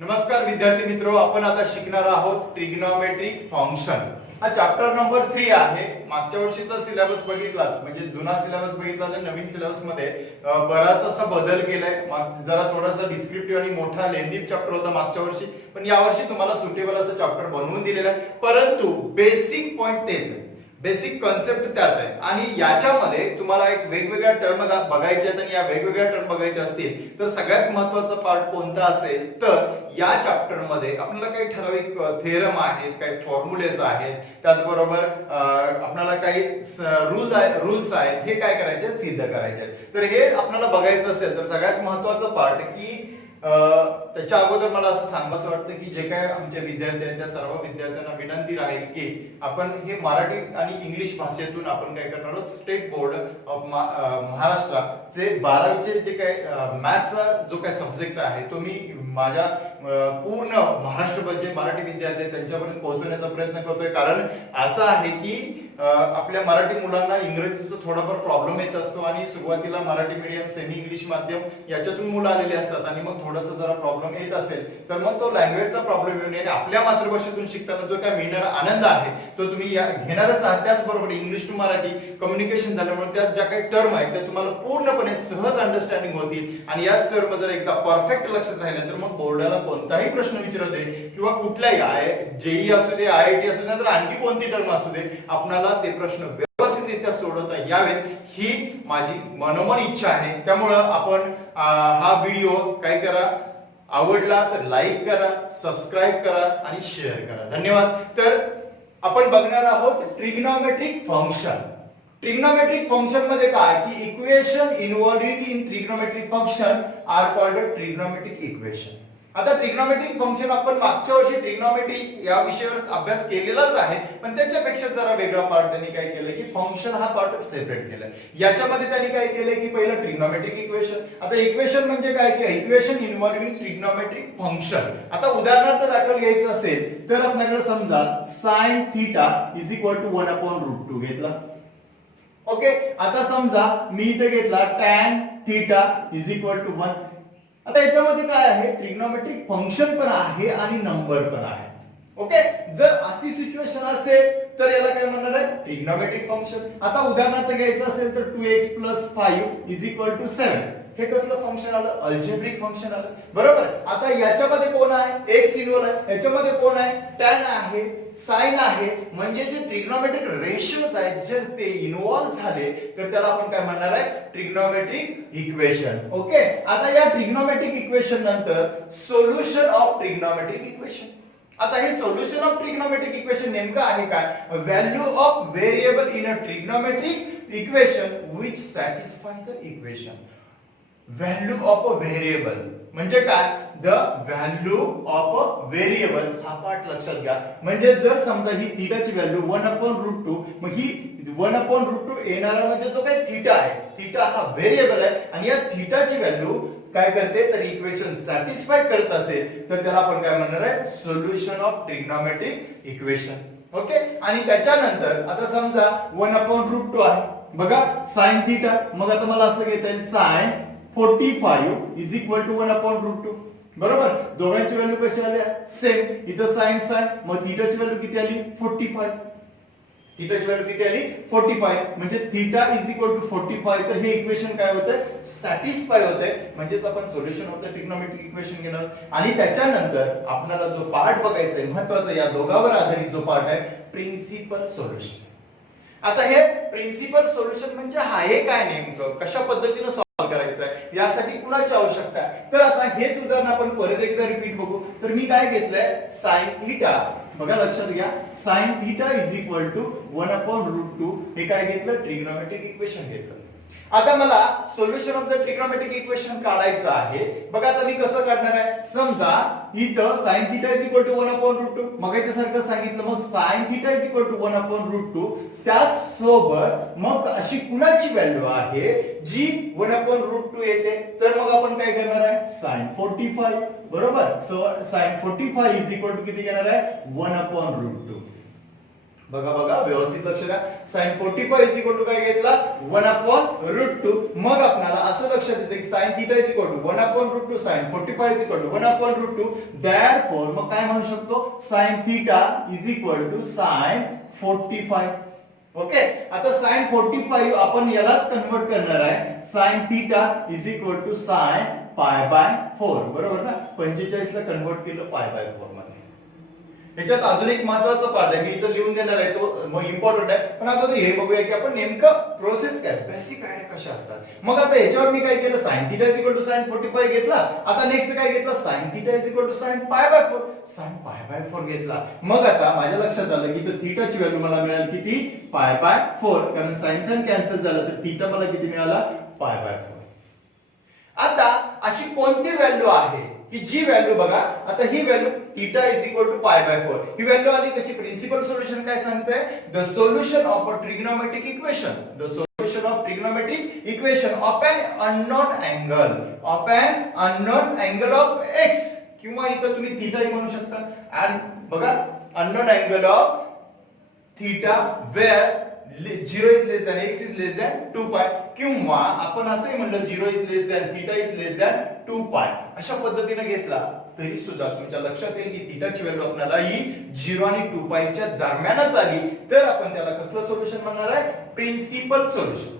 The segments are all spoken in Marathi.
नमस्कार विद्यार्थी मित्रो, आपण आता शिकणार आहोत ट्रिग्नोमेट्रिक फंक्शन. हा चॅप्टर नंबर 3 आहे. मागच्या वर्षीचा सिलेबस बघितला म्हणजे जुना सिलेबस बघितला तर नवीन सिलेबस मध्ये बराच असा बदल केलाय. जरा थोडासा डिस्क्रिप्टिव्ह आणि मोठा लेंदी चॅप्टर होता मागच्या वर्षी, पण यावर्षी तुम्हाला सुटेबल असं चॅप्टर बनवून दिलेलं आहे. परंतु बेसिक पॉइंट तेच आहे, बेसिक कॉन्सेप्ट त्याच आहे आणि याच्यामध्ये तुम्हाला एक वेगवेगळ्या टर्म बघायचे आहेत आणि या वेगवेगळ्या टर्म बघायच्या असतील तर सगळ्यात महत्त्वाचा पार्ट कोणता असेल तर या चॅप्टर मध्ये आपल्याला काही ठराविक थेरम आहेत, काही फॉर्म्युलेज आहेत, त्याचबरोबर आपल्याला काही रूल्स आहेत, हे काय करायचे सिद्ध करायचे. तर हे आपल्याला बघायचं असेल तर सगळ्यात महत्त्वाचं पार्ट की त्याच्या अगोदर मला असं सांगावंसं वाटतं की जे काय आमचे विद्यार्थी आहेत त्या सर्व विद्यार्थ्यांना विनंती राहील की आपण हे मराठी आणि इंग्लिश भाषेतून आपण काय करणार आहोत, स्टेट बोर्ड ऑफ महाराष्ट्राचे 12वीचे जे काय मॅथ्सचा जो काय सब्जेक्ट आहे तो मी माझ्या पूर्ण महाराष्ट्रभर जे मराठी विद्यार्थी आहेत त्यांच्यापर्यंत पोहोचवण्याचा प्रयत्न करतोय. कारण असं आहे की आपल्या मराठी मुलांना इंग्रजीचा थोडाफार प्रॉब्लेम येत असतो आणि सुरुवातीला मराठी मीडियम सेमी इंग्लिश माध्यम याच्यातून मुलं आलेले असतात आणि मग थोडासा जरा प्रॉब्लेम येत असेल तर मग तो लँग्वेजचा प्रॉब्लेम येऊ नये. आपल्या मातृभाषेतून शिकताना जो काय मिळणारा आनंद आहे तो तुम्ही घेणारच आहात. त्याचबरोबर इंग्लिश टू मराठी कम्युनिकेशन झाल्यामुळे त्यात ज्या काही टर्म आहेत त्या तुम्हाला पूर्णपणे सहज अंडरस्टँडिंग होतील आणि याच टर्म जर एकदा परफेक्ट लक्षात राहिले तर मग बोर्डाला कोणताही प्रश्न विचारू दे किंवा कुठलाही जेई असू दे, आयआयटी असू दे, तर आणखी कोणती टर्म असू दे, आपल्याला ते प्रश्न व्यवस्थितरित्या सोडवता यावेत ही माझी मनोमन इच्छा आहे. त्यामुळं आपण हा व्हिडिओ काय करा, आवडला तर लाईक करा, सबस्क्राईब करा आणि शेअर करा. धन्यवाद. तर आपण बघणार आहोत ट्रिग्नोमेट्रिक फंक्शन. ट्रिग्नोमेट्रिक फंक्शन मध्ये काय की equation involved in trigonometric function are called trigonometric equation. आता ट्रिग्नोमेट्रिक फंक्शन आपण मागच्या वर्षी ट्रिग्नोमेट्री या विषयावर अभ्यास केलेलाच आहे, पण त्याच्यापेक्षा जरा वेगळा पार्ट त्यांनी काय केलं की फंक्शन हा पार्ट सेपरेट केला. याच्यामध्ये त्यांनी काय केलं की पहिलं ट्रिग्नोमेट्रिक इक्वेशन. आता इक्वेशन म्हणजे काय की इक्वेशन इन्व्हॉल्विंग ट्रिग्नोमेट्रिक फंक्शन. आता उदाहरणार्थ दाखल घ्यायचं असेल तर आपल्याकडे समजा sin theta is equal to 1/√2 घेतला. ओके, आता समजा मी इथे घेतला tan theta is equal to 1. आता याच्यामध्ये काय आहे, ट्रिग्नोमेट्रिक फंक्शन पण आहे आणि नंबर पण आहे. ओके, जर अशी सिच्युएशन असेल तर याला काय म्हणणार आहे, ट्रिग्नोमेट्रिक फंक्शन. आता उदाहरणार्थ घ्यायचं असेल तर 2x + 5 इज इक्वल टू 7. हे कसलं फंक्शन आलं, अल्जेब्रिक फंक्शन आलं. बरोबर. आता याच्यामध्ये कोण आहे, x इन्व्हॉल्व आहे, याच्यामध्ये कोण आहे, tan आहे, sin आहे. म्हणजे जे ट्रिग्नोमेट्रिक रेशियोज आहेत जर ते इन्व्हॉल्व झाले तर त्याला आपण काय म्हणणार आहे, ट्रिग्नोमेट्रिक इक्वेशन. ओके, आता या ट्रिग्नोमेट्रिक इक्वेशन नंतर सोल्युशन ऑफ ट्रिग्नोमेट्रिक इक्वेशन. आता हे सोल्युशन ऑफ ट्रिग्नोमेट्रिक इक्वेशन नेमकं आहे काय, value of variable in a trigonometric equation which satisfy the equation. Value of a variable म्हणजे काय, the value of a variable हा पार्ट लक्षात घ्या. म्हणजे जर समजा ही थीटाची व्हॅल्यू 1/√2, मग ही 1/√2 येणारा म्हणजे जो काही थीटा आहे, थीटा हा व्हेरिएबल आहे आणि या थीटाची व्हॅल्यू काय करते तर इक्वेशन सॅटिस्फाय करत असेल तर त्याला आपण काय म्हणणार आहे, solution of trigonometric equation. Okay, आणि त्याच्यानंतर आता समजा 1/√2 आहे, बघा sin थीटा, मग आता मला असं घेता येईल sin 45 इज इक्वल टू 1/√2. बरोबर, दोघांची व्हॅल्यू कशी आल्या, सेम. इथं sin मग थीटाची व्हॅल्यू किती आली, 45. थीटाची व्हॅल्यू किती आली, 45. म्हणजे थीटा इज इक्वल टू 45. तर हे इक्वेशन काय होतंय, सॅटिस्फाय होतंय. म्हणजेच आपण solution of the trigonometric equation घेणार. आणि त्याच्यानंतर आपल्याला जो पार्ट बघायचा आहे महत्त्वाचा, या दोघांवर आधारित जो पार्ट आहे, प्रिन्सिपल सोल्युशन. आता हे प्रिन्सिपल सोल्युशन म्हणजे आहे काय नेमकं, कशा पद्धतीने सॉल्व्ह करायचं आहे, यासाठी कुणाची आवश्यकता आहे. तर आता हेच उदाहरण आपण परत एकदा रिपीट बघू. तर मी काय घेतलंय, sin थीटा, बघा लक्षात घ्या, sin theta is equal to 1/√2. हे काय घेतलं, ट्रिग्नोमेट्रिक इक्वेशन घेतलं. आता मला solution of the trigonometric equation काढायचं आहे. बघा आता मी कसं काढणार आहे, समजा इथं sin theta is equal to 1/√2 मगाच्या सारखं सांगितलं. मग sin theta is equal to 1/√2 त्यासोबत मग अशी कुणाची व्हॅल्यू आहे जी 1/√2 येते, तर मग आपण काय करणार आहे, sin 45. बरोबर, so sin 45 is equal to किती घेणार आहे, 1/√2. बघा बघा व्यवस्थित लक्ष द्या. sin 45 इज इक्वल टू काय घेतला 1/√2. मग आपल्याला असं लक्षात येतं की sin θ is equal to 1/√2 sin 45 is equal to 1/√2. Therefore मग काय म्हणू शकतो sin θ is equal to sin 45. Okay. आता sin 45 आपण यालाच कन्वर्ट करणार आहे. sin θ is equal to sin π/4. बरोबर ना. 45 ला कन्वर्ट केलं π/4 मध्ये. याच्यात अजून एक महत्त्वाचा पार्ट आहे मी इथं लिहून देणार आहे तो इम्पॉर्टंट आहे. पण अगोदर हे बघूया की आपण नेमकं प्रोसेस काय बेसिक आयडिया कशा असतात. मग आता याच्यावर मी काय केलं sin θ is equal to sin 45 घेतला. आता नेक्स्ट काय घेतला sin θ is equal to sin π/4. sin π/4 घेतला. मग आता माझ्या लक्षात आलं की θ ची व्हॅल्यू मला मिळाली किती π/4 कारण sin कॅन्सल झालं तर θ मला किती मिळाला π/4. आता अशी कोणती व्हॅल्यू आहे की जी व्हॅल्यू बघा आता ही व्हॅल्यू θ इज इक्वल टू π/4. ही व्हॅल्यू आली कशी प्रिन्सिपल सोल्युशन काय सांगते the solution of a trigonometric equation. The solution of trigonometric equation of an unknown angle of x किंवा इथं तुम्ही θ ही म्हणू शकता. आणि बघा unknown angle of θ where 0 is less than x is less than 2π किंवा आपण असंही म्हणलं 0 is less than θ is less than 2π अशा पद्धतीने घेतला तरी सुद्धा तुमच्या लक्षात येईल की θ ची व्हॅल्यू आपल्याला ही 0 आणि 2π च्या दरम्यानच आली तर आपण त्याला कसलं सोल्युशन म्हणणार आहे प्रिन्सिपल सोल्युशन.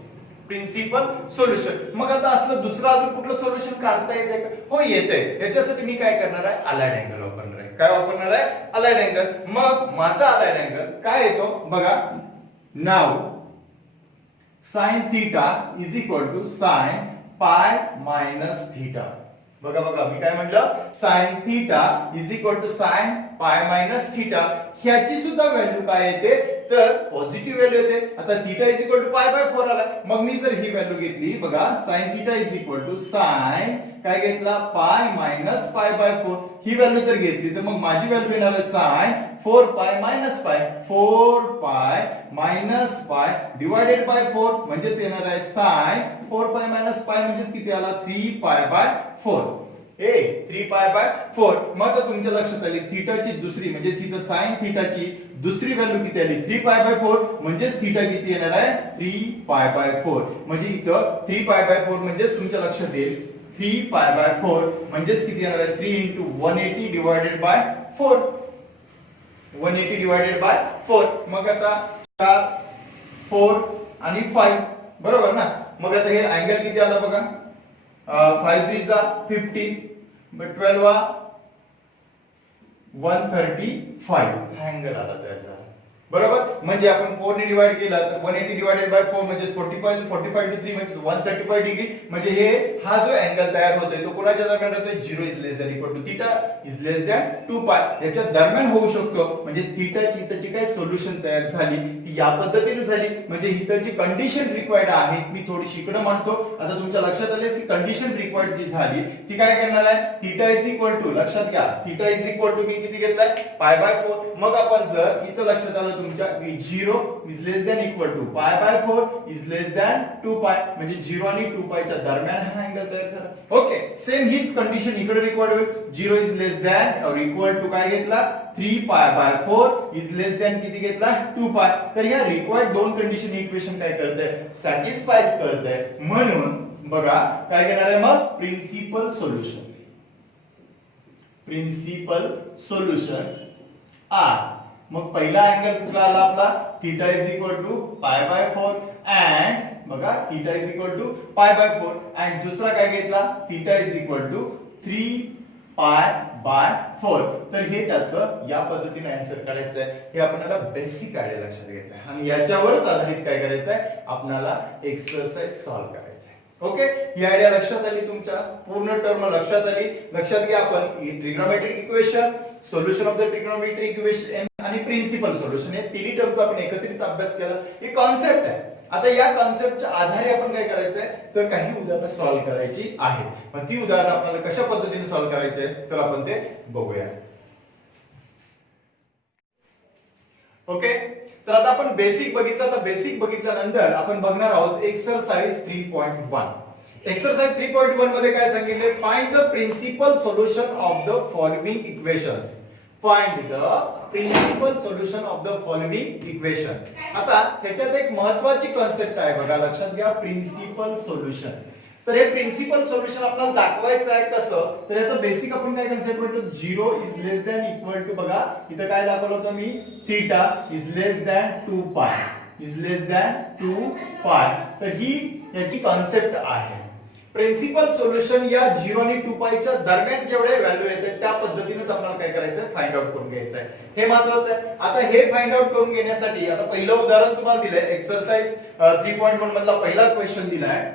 Principal solution. मग आता असलं दुसरं अजून कुठलं सोल्युशन काढता येते का हो येते. याच्यासाठी मी काय करणार आहे अलाइड अँगल वापरणार आहे. काय वापरणार आहे अलाइड अँगल. मग माझा अलाइड अँगल काय येतो बघा. Now sin theta is equal to sin pi minus theta. बघा बघा मी काय म्हटलं sin theta is equal to sin pi minus theta. ह्याची सुद्धा व्हॅल्यू काय येते तर पॉझिटिव्ह व्हॅल्यू येते. आता theta is equal to pi/4 आला. मग मी जर ही व्हॅल्यू घेतली बघा sin theta is equal to sin काय घेतला pi minus pi/4 ही व्हॅल्यू जर घेतली तर मग माझी व्हॅल्यू येणार आहे sin 4π minus pi 4π minus pi divided by 4 म्हणजेच येणार आहे sin 4π minus pi म्हणजेच किती आला 3π/4. 3π/4. मग तुमच्या लक्षात आली थीटा ची दुसरी म्हणजे इथं sin थीटा ची दुसरी व्हॅल्यू किती आली 3π/4 म्हणजेच थीटा किती येणार आहे 3π/4. म्हणजे इथं 3π/4 म्हणजेच तुमच्या लक्षात येईल 3π/4 म्हणजेच किती येणार आहे 3 * 180 divided by 4. 180 divided by 4. मग आता 4 4 आणि 5 बरोबर ना. मग आता हे अँगल किती आला बघा 5 3 जा 50 12 वा 135 अँगल आला तयार झाला बरोबर. म्हणजे आपण 4 ने डिवाइड केला तर 180 डिवाइडेड बाय 4 म्हणजे 45 45 to 3 म्हणजे 135 डिग्री. म्हणजे हे हा जो अँगल तयार होतोय तो कोणाच्या दरम्यान होतोय 0 is less than equal to theta is less than 2π याच्या दरम्यान होऊ शकतो. म्हणजे थीटाची इथची काय सोल्युशन तयार झाली ती या पद्धतीने झाली. म्हणजे इथं जी कंडिशन रिक्वायर्ड आहे मी थोडीशी इकडे मांडतो. आता तुमच्या लक्षात आले की कंडिशन रिक्वायर्ड जी झाली ती काय करणार आहे थीटा इज इक्वल टू लक्षात घ्या थीटा इज इक्वल टू मी किती घेतलाय π/4. मग आपण जर इथं लक्षात आलं तुमच्या 0 is less than equal to π/4 is less than 2π म्हणजे 0 आणि 2π च्या दरम्यान हा अँगल तयार झाला. ओके. सेम हीच कंडिशन इकडे रिक्वायर्ड होईल 0 इज लेस दॅन और इक्वल टू काय घेतला 3π/4 इज लेस दॅन किती घेतला 2π. तर या रिक्वायर्ड दोन कंडिशन इक्वेशन काय करते सॅटिस्फाय करते. म्हणून बघा काय घेणार आहे मग principal solution. Principal solution are. मग पहिला अँगल कुठला आला आपला theta is equal to π/4 and बघा theta is equal to π/4 and दुसरा काय घेतला थीटा इज इक्वल टू 3π/4. तर हे त्याचं या पद्धतीने आन्सर काढायचं आहे. हे आपल्याला बेसिक आयडिया लक्षात घ्यायचं आहे आणि याच्यावरच आधारित काय करायचं आहे आपल्याला एक्सरसाइज सॉल्व्ह करायचं आहे. ओके. ही आयडिया लक्षात आली तुमच्या पूर्ण टर्म लक्षात आली. लक्षात घ्या आपण trigonometric equation solution of the trigonometric equation आणि प्रिन्सिपल सोल्युशन हे तिन्ही टर्मचा आपण एकत्रित अभ्यास केला. ही कॉन्सेप्ट आहे. आता या कॉन्सेप्टच्या आधारे आपण काय करायचंय तर काही उदाहरणं सॉल्व्ह करायची आहेत. पण ती उदाहरणं आपल्याला कशा पद्धतीने सॉल्व्ह करायचे तर आपण ते बघूया. ओके. तर आता आपण बेसिक बघितलं. तर बेसिक बघितल्यानंतर आपण बघणार आहोत एक्सरसाइज 3.1. एक्सरसाइज 3.1 मध्ये काय सांगितले find the principal solution of the following equations. Find the principal solution of the following equation. आता ह्याच्यात एक महत्वाची कन्सेप्ट आहे बघा, लक्षात घ्या, प्रिन्सिपल सोल्युशन। तर हे प्रिन्सिपल सोल्युशन आपल्याला दाखवायचं आहे कसं, तर याचं बेसिक आपण काय कन्सेप्ट म्हणतो, 0 is less than equal to, बघा इथं काय दाखवलं होतं मी, theta is less than 2 pi, is less than 2 pi. तर ही याची कन्सेप्ट आहे। प्रिन्सिपल सोल्युशन या 0 आणि 2 पायच्या दरम्यान जेवढे व्हॅल्यू येतात त्या पद्धतीनेच आपल्याला काय करायचं, फाइंड आउट करून घ्यायचं आहे। हे महत्त्वाचं आहे। आता हे फाइंड आउट करून घेण्यासाठी आता पहिलं उदाहरण तुम्हाला दिलंय, एक्सरसाइज 3.1 मधला पहिला क्वेश्चन दिलाय,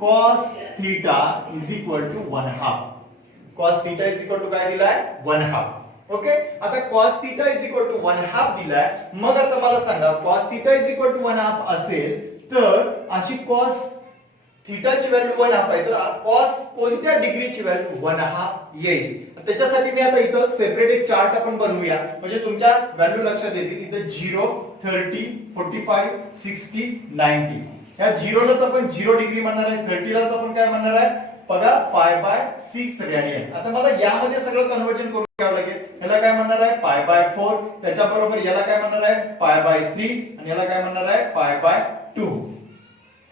cos theta is equal to 1/2. cos theta is equal to काय दिलाय, 1/2। ओके, आता cos theta is equal to 1/2 दिलाय। मग आता मला सांगा, cos theta is equal to 1/2 असेल तर अशी cos थीटा ची व्हॅल्यू 1/2 आहे, तर cos कोणत्या डिग्रीची व्हॅल्यू 1/2 येईल। त्याच्यासाठी मी आता इथं सेपरेट एक चार्ट आपण बनवूया, म्हणजे तुमच्या व्हॅल्यू लक्षात येतील। इथं 0, 30, 45, 60, 90 या 0 लाच आपण 0 डिग्री म्हणणार आहे, 30 लाच आपण काय म्हणणार आहे बघा, π/6 रेडियन। आता मला यामध्ये सगळं कन्वर्जन करून घ्यावं लागेल। याला काय म्हणणार आहे, π/4, त्याच्या बरोबर याला काय म्हणणार आहे, π/3 आणि याला काय म्हणणार आहे, π/2।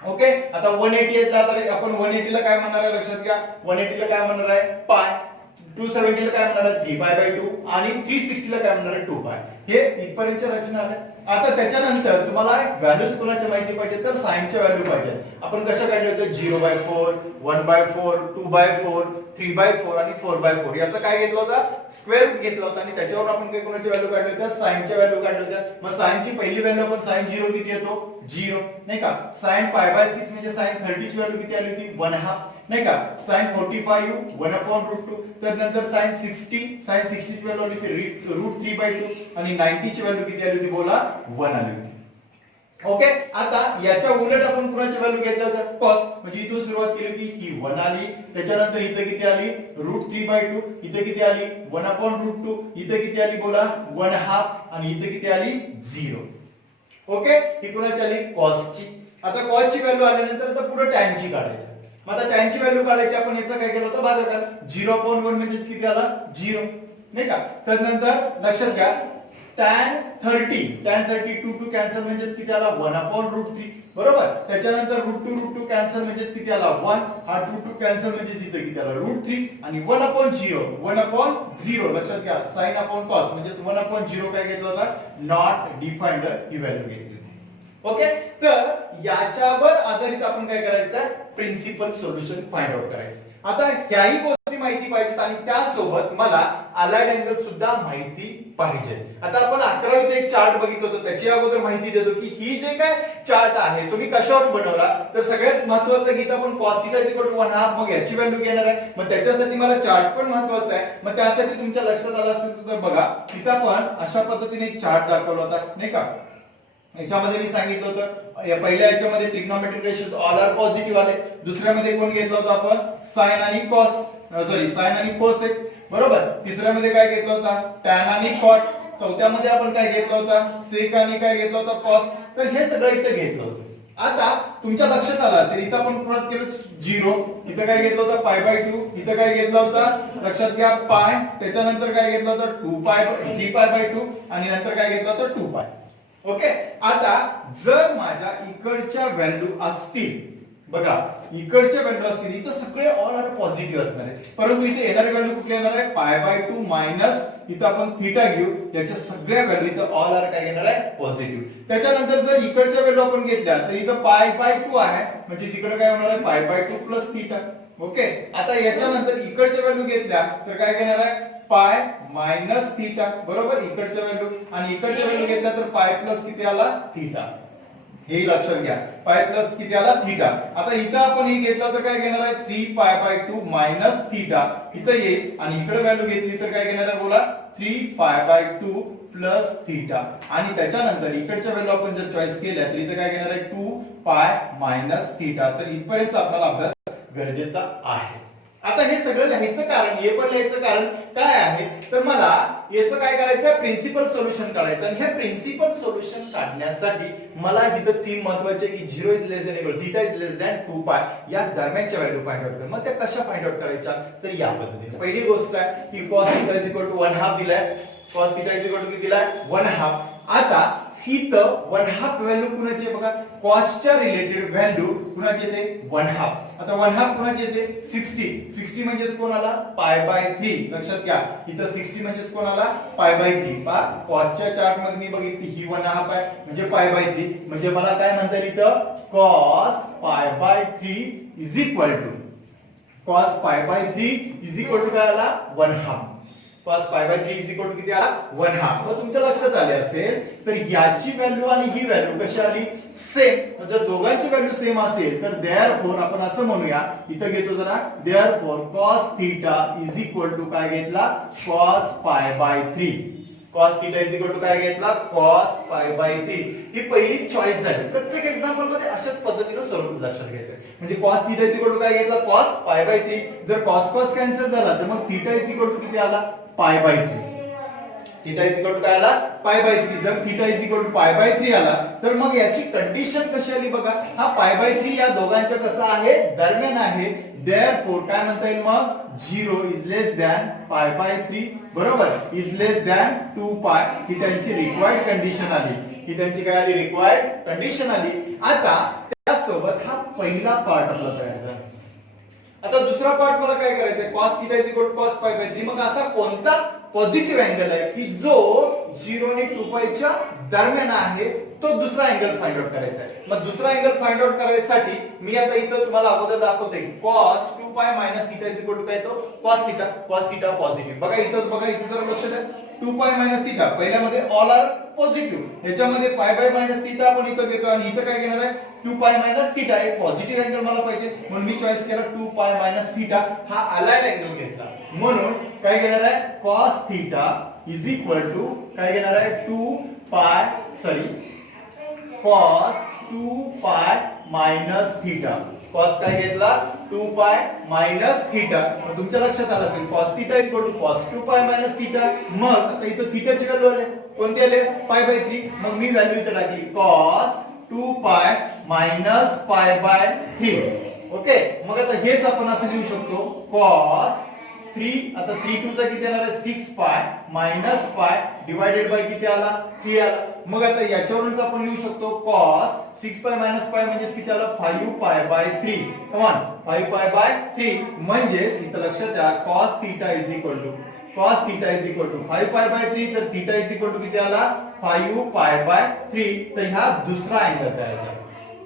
ओके, आता 180 येतला तर आपण 180 ला काय म्हणणार आहे, लक्षात घ्या, 180 ला काय म्हणणार आहे पाय, 270 ला काय म्हणणार आहे 3π/2 आणि 360 ला काय म्हणणार आहे 2π। हे इथपर्यंतची रचना आहे। आता त्याच्यानंतर तुम्हाला व्हॅल्यूज कोणाची माहिती पाहिजे, तर साइनच्या व्हॅल्यू पाहिजे। आपण कशा काढले होते, 0/4, 1/4, 2/4, 3/4 आणि 4/4 याचा काय घेतला होता, स्क्वेअर रूट घेतला होता आणि त्याच्यावर आपण काय कोणाची व्हॅल्यू काढली होती, साइनच्या व्हॅल्यू काढल्या होत्या। मग साइनची पहिली व्हॅल्यू आपण sin 0 किती येतो, 0 नाही का। sin π/6 म्हणजे sin 30 ची व्हॅल्यू किती आली होती, 1/2 नाही का। sin 45 1/√2, तर नंतर sin 60 ची व्हॅल्यू आली होती √3/2 आणि 90 ची व्हॅल्यू किती आली होती, बोला 1 आली होती। ओके, आता याच्या उलट आपण कुणाची व्हॅल्यू घेतल्या होत्या, cos, म्हणजे इथून सुरुवात केली होती, ही 1 आली, त्याच्यानंतर इथे किती आली √3/2, इथे किती आली 1/√2, इथे किती आली बोला 1/2 आणि इथे किती आली 0। ओके, ही कुणाची आली, cos ची। आता cos ची व्हॅल्यू आल्यानंतर आता पुढे tan ची काढायची। मग आता tan ची व्हॅल्यू काढायची, आपण याचा काय केलं होतं, भागाकार, 0/1 म्हणजे किती आला 0 नाही का। तर नंतर लक्षात घ्या, tan 30 2 कॅन्सल म्हणजे किती आला 1/√3 बरोबर। त्याच्यानंतर √2 कॅन्सल म्हणजे किती आला 1, हा 2 कॅन्सल म्हणजे इथे किती आला √3 आणि 1/0 लक्षात घ्या, sin/cos म्हणजे 1/0 काय घेतलं होतं, नॉट डिफाइंड ही व्हॅल्यू घेतली होती। ओके, तर याच्यावर आधारित आपण काय करायचं, प्रिन्सिपल सोल्युशन फाइंड आउट करायचं। आता ह्याही गोष्टी माहिती पाहिजेत आणि त्यासोबत मला अलाइड अँगल सुद्धा माहिती पाहिजे। आता आपण 11वीत एक चार्ट बघितलं होतं, त्याची अगोदर माहिती देतो की ही जे काय चार्ट आहे तुम्ही कशावर बनवला, तर सगळ्यात महत्त्वाचं गीत आपण cos θ 1/2, मग याची व्हॅल्यू घेणार आहे। मग त्याच्यासाठी मला चार्ट पण महत्त्वाचा आहे। मग त्यासाठी तुमच्या लक्षात आलं असेल तर बघा, तिथं आपण अशा पद्धतीने एक चार्ट दाखवला होता नाही का। याच्यामध्ये मी सांगितलं होतं, या पहिल्या याच्यामध्ये trigonometric ratios all are positive आले, दुसऱ्यामध्ये कोण घेतलं होतं आपण, साइन आणि cos एक बरोबर, तिसऱ्यामध्ये काय घेतलं होता, tan आणि cot, चौथ्यामध्ये आपण काय घेतलं होता, sec आणि काय घेतलं होतं, cos। तर हे सगळं इथे घेतलं होतं। आता तुमच्या लक्षात आलं असेल, इथं आपण परत केलं 0, इथं काय घेतलं होतं π/2, इथं काय घेतलं होतं, लक्षात घ्या पाय, त्याच्यानंतर काय घेतलं होतं 3π/2 आणि नंतर काय घेतलं होतं 2π। ओके, आता जर माझ्या इकडच्या व्हॅल्यू असतील, बघा इकडच्या व्हॅल्यू असतील, इथं सगळे ऑल आर पॉझिटिव्ह असणार आहे, परंतु इथे येणारी व्हॅल्यू कुठली येणार आहे, π/2 मायनस इथं आपण थीटा घेऊ, याच्या सगळ्या व्हॅल्यू इथं ऑल आर काय येणार आहे, पॉझिटिव्ह। त्याच्यानंतर जर इकडच्या व्हॅल्यू आपण घेतल्या तर इथं π/2 आहे, म्हणजे इकडे काय होणार आहे π/2 प्लस थीटा। ओके, आता याच्यानंतर इकडच्या व्हॅल्यू घेतल्या तर काय घेणार आहे, पाय मायनस थीटा बरोबर, इकडच्या व्हॅल्यू आणि इकडच्या व्हॅल्यू घेतल्या तर पाय प्लस किती आला थीटा, हे लक्षात घ्या, पाय प्लस किती आला थीटा। आता इथं आपण हे घेतलं तर काय घेणार आहे 3π/2 मायनस थीटा, इथं येईल आणि इकडे व्हॅल्यू घेतली तर काय घेणार आहे बोला 3π/2 प्लस थीटा आणि त्याच्यानंतर इकडच्या व्हॅल्यू आपण जर चॉईस केल्या तर इथं काय घेणार आहे 2π मायनस थीटा। तर इथपर्यंत आपल्याला अभ्यास गरजेचा आहे। आता हे सगळं लिहायचं कारण, हे पण लिहायचं कारण काय आहे, तर मला याचं काय करायचं, प्रिन्सिपल सोल्युशन काढायचं आणि हे प्रिन्सिपल सोल्युशन काढण्यासाठी मला इथं तीन महत्त्वाचे की 0 is less than equal theta is less than 2π या दरम्यानच्या व्हॅल्यू फाइंड आउट कर। मग त्या कशा फाइंड आउट करायच्या, तर या पद्धतीने पहिली गोष्ट आहे की cos θ 1/2 दिलाय, cos θ इज इक्वल टू कितीला आहे 1/2. आता इथं 1/2 व्हॅल्यू कुणाची आहे बघा, कॉसच्या रिलेटेड व्हॅल्यू कुणाची येते 1/2. आता 1/2 कुणाची येते 60 म्हणजेच कोण आला π/3. लक्षात घ्या इथं 60 म्हणजेच कोण आला π/3. पहा कॉसच्या चार्ट मध्ये मी बघितली ही 1/2 आहे म्हणजे π/3 म्हणजे मला काय म्हणता येईल इथं cos π/3 is equal to cos π/3 is equal to काय आला 1/2. cos π/3 इज इक्वल टू किती आला 1/2. मग तुमच्या लक्षात आले असेल तर याची व्हॅल्यू आणि ही व्हॅल्यू कशी आली सेम. जर दोघांची व्हॅल्यू सेम असेल तर देअरफॉर आपण असं म्हणूया इथं घेतो जरा therefore cos θ is equal to काय घेतला cos π/3. cos θ is equal to काय घेतला cos π/3. ही पहिली चॉईस झाली. प्रत्येक एक्झाम्पल मध्ये अशाच पद्धतीने स्वरूप लक्षात घ्यायचं म्हणजे cos θ इज इक्वल टू काय घेतला cos π/3. जर cos cos कॅन्सल झाला तर मग θ इज इक्वल टू किती आला π/3. θ इज इक्वल टू काय आला π/3. जर θ इज इक्वल टू π/3 आला तर मग याची कंडिशन कशी आली बघा, हा π/3 या दोघांच्या कसा आहे दरम्यान आहे. देअरफॉर काय म्हणता येईल मग 0 इज लेस दॅन π/3 बरोबर इज लेस दॅन 2π. ही त्यांची रिक्वायर्ड कंडिशन आली. ही त्यांची काय आली रिक्वायर्ड कंडिशन आली. आता त्यासोबत हा पहिला पार्ट आपला तयार झाला. आता दुसरा पार्ट मला काय करायचा आहे cos θ is equal to cos π/3. मग असा कोणता पॉझिटिव्ह अँगल आहे की जो 0 आणि 2π च्या दरम्यान आहे तो दुसरा अँगल फाइंड आउट करायचा आहे. मग दुसरा अँगल फाइंड आउट करायसाठी मी आता इथं तुम्हाला अगोदर दाखवतोय cos 2π - θ इज इक्वल टू काय तो cos θ पॉझिटिव्ह. बघा इथं जरा लक्ष द्या 2π - θ पहिल्यामध्ये ऑल आर पॉझिटिव्ह. याच्यामध्ये π/-θ आपण इथं घेतो आणि इथं काय घेणार आहे 2π - θ. एक पॉझिटिव्ह अँगल मला पाहिजे म्हणून मी चॉईस केला 2π - θ. हा अलाइड अँगल घेतला म्हणून काय घेणार आहे cos θ इज इक्वल टू काय घेणार आहे 2π cos 2π - θ. cos काय घेतला 2π - θ. मग तुमच्या लक्षात आलं असेल cos θ is equal to cos 2π - θ. मग आता इथं थीटाची व्हॅल्यू आली कोणती आली π/3. मग मी व्हॅल्यू इथं टाकली cos 2π - π/3. ओके मग आता हेच आपण असं लिहू शकतो cos 3 आता 3 2 चा किती येणार आहे 6π - π डिवाइडेड बाय किती आला 3 आला. मग आता याच्यावरूनच आपण लिहू शकतो cos 6π - π म्हणजे किती आला 5π/3. कमान 5π/3 म्हणजे इथं लक्षात द्या cos θ इज इक्वल टू 5π/3 तर θ इज इक्वल टू किती आला 5π/3. तर हा दुसरा अँगल तयार झाला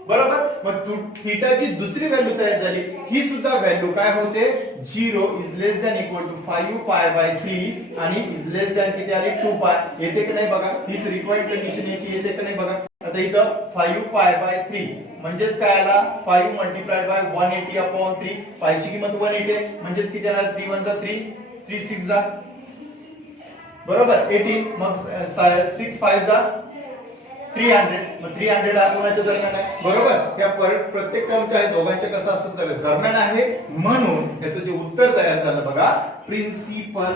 बरोबर. मग थीटाची दुसरी व्हॅल्यू तयार झाली. ही सुद्धा व्हॅल्यू काय होते 0 is less than equal to 5π/3 आणि इज लेस दॅन किती आली 2π. येते की नाही बघा हीच रिक्वायर्ड कंडिशन याची येते की नाही बघा. आता इथं 5π/3 म्हणजेच काय आला 5 मल्टिप्लाइड बाय 180/3. पायची किंमत 180 आहे म्हणजेच किती आला 3 1 जा 3 3 6 जा बरोबर 18. मग 6 5 जा 300. मग 300 हा कोणाच्या दरम्यान आहे बरोबर. या प्रत्येक टर्मच्या आहे दोघांच्या कसं असं तर दरम्यान आहे म्हणून याचं जे उत्तर तयार झालं बघा प्रिन्सिपल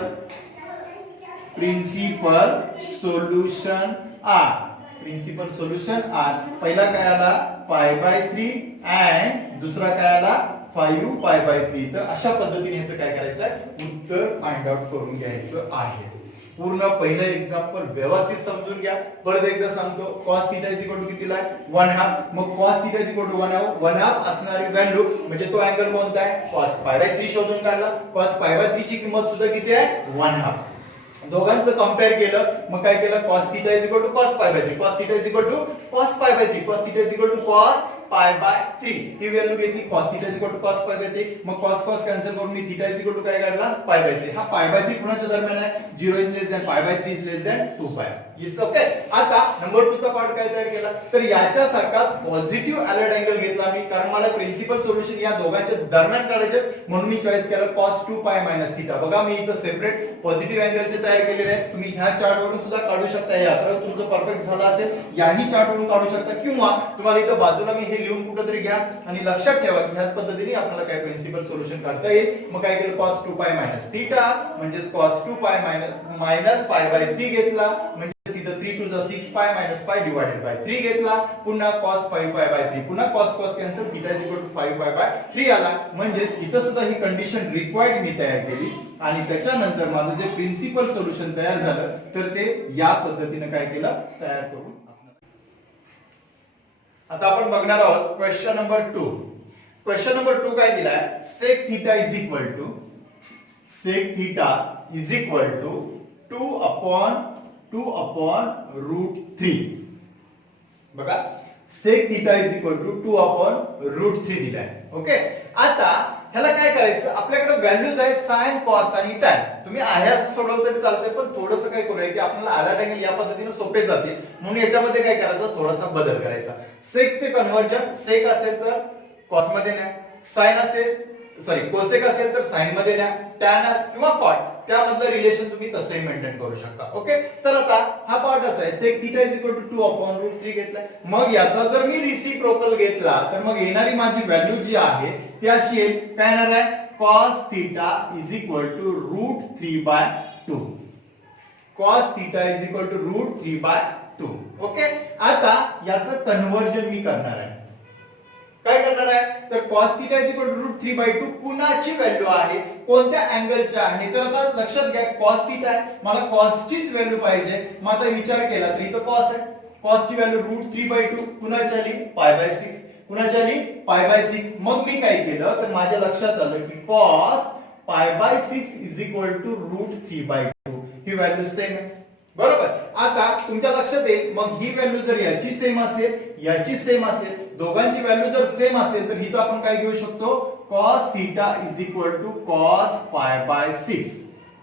सोल्युशन आर. पहिला काय आला π/3 अँड दुसरा काय आला 5π/3. तर अशा पद्धतीने याचं काय करायचं आहे उत्तर फाइंड आउट करून घ्यायचं आहे. पूर्ण पहिलं एक्झाम्पल व्यवस्थित समजून घ्या. परत एकदा सांगतो cos θ इज इक्वल टू कितीला आहे 1/2. मग cos θ इज इक्वल टू 1/2 असणारी व्हॅल्यू म्हणजे तो अँगल कोणता आहे cos π/3 शोधून काढला. cos π/3 ची किंमत सुद्धा किती आहे 1/2. दोघांचं कंपेअर केलं मग काय केलं cos θ is equal to cos π/3 cos θ is equal to cos π/3 cos θ is equal to cos π/3. ही व्हॅल्यू घेतली cos θ is equal to cos π/3. मग cos cos कॅन्सल करून मी θ इज इक्वल टू काय काढला π/3. हा π/3 कुणाच्या दरम्यान आहे 0 is less than π/3 is less than 2π. It's okay. आता नंबर 2 चा पार्ट काय तयार केला तर याच्यासारखाच पॉझिटिव्ह अलाइड अँगल घेतला मी कारण मला प्रिन्सिपल सोल्युशन या दोघांच्या दरम्यान काढायचे म्हणून मी चॉईस केलं cos 2π - θ. बघा मी इथं सेपरेट पॉझिटिव्ह अँगलचे तयार केलेले आहे. तुम्ही ह्या चार्ट वरून सुद्धा काढू शकता. या तर तुमचं परफेक्ट झालं असेल याही चार्ट वरून काढू शकता किंवा तुम्हाला इथं बाजूला मी हे लिहून कुठेतरी घ्या आणि लक्षात ठेवा की ह्याच पद्धतीने आपल्याला काय प्रिन्सिपल सोल्युशन काढता येईल. मग काय केलं cos 2π - θ म्हणजे cos 2π - π/3 घेतला म्हणजे इथं 3 to the 6 pi minus pi divided by 3 घेतला, पुन्हा cos 5 पाय बाय 3, पुन्हा cos cancel, theta is equal to 5 pi bye 3 आला. म्हणजे इथं सुद्धा ही कंडिशन रिक्वायर्ड मी तयार केली आणि त्याच्यानंतर माझं जे प्रिन्सिपल सोल्युशन तयार झालं तर ते या पद्धतीने काय केलं, तयार करून. आता आपण बघणार आहोत क्वेश्चन नंबर 2. क्वेश्चन नंबर 2 काय दिलाय, sec theta is equal to 2 upon root 3. बघा sec theta is equal to 2 upon root 3 दिलाय. ओके, आता ह्याला काय करायचं, आपल्याकडे व्हॅल्यूज आहेत sin, cos आणि tan. तुम्ही आहे असं सोडवलं तरी चालतंय, पण थोडंसं काय करूया की आपल्याला आला अँगल या पद्धतीने सोपे जाते, म्हणून याच्यामध्ये काय करायचं, थोडासा बदल करायचा. sec चे कन्वर्जन sec असेल तर cos मध्ये न्या, sin असेल सॉरी कोसेक असेल तर साइन मध्ये न्या, टॅन किंवा कॉट त्यामधलं रिलेशन तुम्ही तसंही मेंटेन करू शकता. ओके, तर आता हा पार्ट असा आहे sec theta is equal to 2 upon root 3 घेतलाय. मग याचा जर मी रिसिप्रोकल घेतला तर मग येणारी माझी व्हॅल्यू जी आहे ती अशी येईल, काय येणार आहे, cos theta is equal to root 3 by 2. cos theta is equal to root 3 by 2. Okay, आता याचं कन्वर्जन मी करणार आहे. काय करणार आहे, तर cos theta is equal to root 3 by 2 कुणाची व्हॅल्यू आहे, कोणत्या अँगलची आहे. तर आता लक्षात घ्या cos थीटा आहे, मला cos चीच व्हॅल्यू पाहिजे. मग आता विचार केला तर इथं cos आहे, cos ची व्हॅल्यू रूट 3 बाय 2 कुणाची आली, पाय बाय 6. कुणाची आली, पाय बाय 6. मग मी काय केलं तर माझ्या लक्षात आलं की cos pi by 6 is equal to root 3 by 2 ही व्हॅल्यू सेम आहे. बरोबर, आता तुमच्या लक्षात येईल मग ही व्हॅल्यू जर याची सेम असेल, याची सेम असेल, दोघांची व्हॅल्यू जर सेम असेल तर इथं आपण काय घेऊ शकतो, cos theta is equal to cos pi by 6.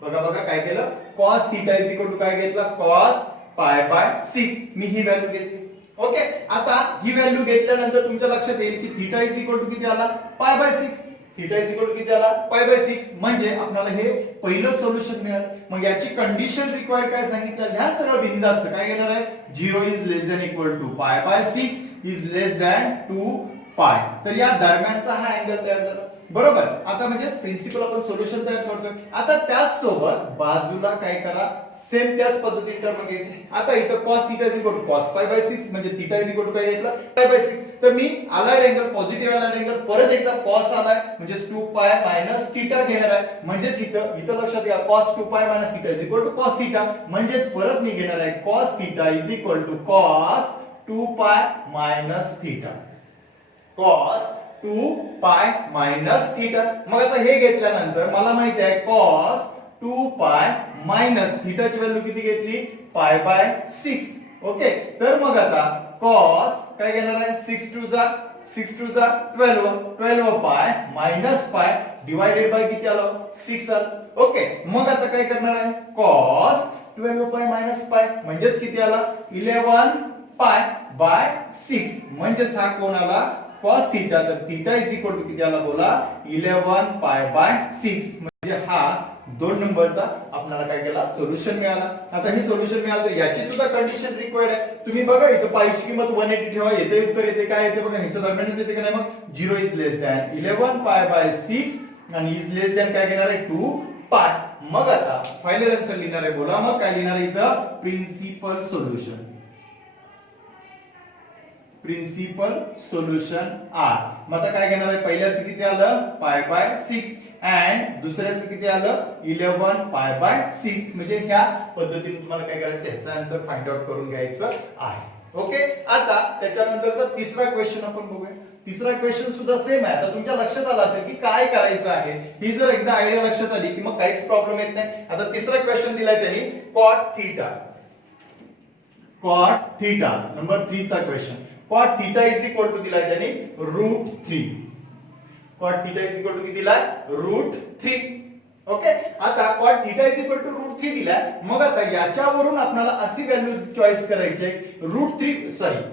बघा बघा काय केलं, cos theta is equal to काय घेतला, cos पाय बाय 6. मी ही व्हॅल्यू घेतली. ओके, आता ही व्हॅल्यू घेतल्यानंतर तुमच्या लक्षात येईल की थीटा इज इक्वल टू किती आला, pi by 6. Theta is equal to किती आला, पाय बाय 6. म्हणजे आपल्याला हे पहिलं सोल्युशन मिळालं. मग याची कंडिशन रिक्वायर्ड काय सांगितलं, ह्या सरळ बिंदास्त काय घेणार आहे, 0 is less than equal to pi by 6 is less than 2 pi. तर या दरम्यानचा हा अँगल तयार झाला. बरोबर, आता म्हणजे प्रिन्सिपल आपण सोल्युशन तयार करतोय. आता त्याच सोबत बाजूला काय करा, सेम त्याच पद्धतीने टर्म घ्यायचे. आता इथं cos theta is equal to cos pi by 6 म्हणजे थीटा इज इक्वल टू काय घेतलं, पाय बाय 6. तर मी allied angle positive allied angle परत एकदा cos आलाय म्हणजे 2 पाय मायनस थीटा घेणार आहे. म्हणजेच इथं लक्षात घ्या cos 2 pi minus theta is equal to cos theta. म्हणजेच परत मी घेणार आहे cos theta is equal to cos 2 pi minus theta. cos 2 pi minus theta. मग आता हे घेतल्यानंतर मला माहिती आहे cos 2 पाय मायनस थीटाची व्हॅल्यू किती घेतली, पाय बाय 6. ओके, तर मग आता cos काय घेणार आहे, 6 टू जा 12 pi minus pi divided by किती आलं, 6 आलं. ओके, मग आता काय करणार आहे, cos 12 पाय मायनस पाय म्हणजेच किती आला, 11 पाय बाय 6. म्हणजेच हा कोण आला, cos थीटा. तर थीटा इज इक्वल टू किती आला बोला, 11 पाय बाय 6. म्हणजे हा 2 नंबरचा आपल्याला काय केला, सोल्युशन मिळाला. आता हे सोल्युशन मिळालं तर याची सुद्धा कंडिशन रिक्वायर्ड आहे. तुम्ही बघा इथं पायची किंमत 180 ठेवा, येते उत्तर येते काय येते बघा, ह्याच्या दरम्यानच येते का नाही. मग 0 इज लेस दॅन 11 पाय बाय 6 आणि इज लेस दॅन काय घेणार आहे, 2 पाय. मग आता फायनल आन्सर लिहिणार आहे बोला. मग काय लिहिणार आहे इथं, principal solution. Principal solution are. मग आता काय घेणार आहे, पहिल्याचं किती आलं, पाय बाय 6 अँड दुसऱ्याचं किती आलं, 11 पाय बाय 6. म्हणजे ह्या पद्धतीने तुम्हाला काय करायचं, ह्याचा आन्सर फाइंड आउट करून घ्यायचं आहे. ओके, आता त्याच्यानंतरचा तिसरा क्वेश्चन आपण बघूया. तिसरा क्वेश्चन सुद्धा सेम आहे. आता तुमच्या लक्षात आलं असेल की काय करायचं आहे. ही जर एकदा आयडिया लक्षात आली की मग काहीच प्रॉब्लेम येत नाही. आता तिसरा क्वेश्चन दिलाय त्यांनी cot theta. cot theta number 3 चा question. cot theta is equal to दिलाय त्यांनी root 3. cot theta is equal to किती दिलाय, रूट 3. ओके, आता cot theta is equal to root 3 दिलाय. मग आता याच्यावरून आपल्याला अशी व्हॅल्यू चॉईस करायची आहे, रूट 3 सॉरी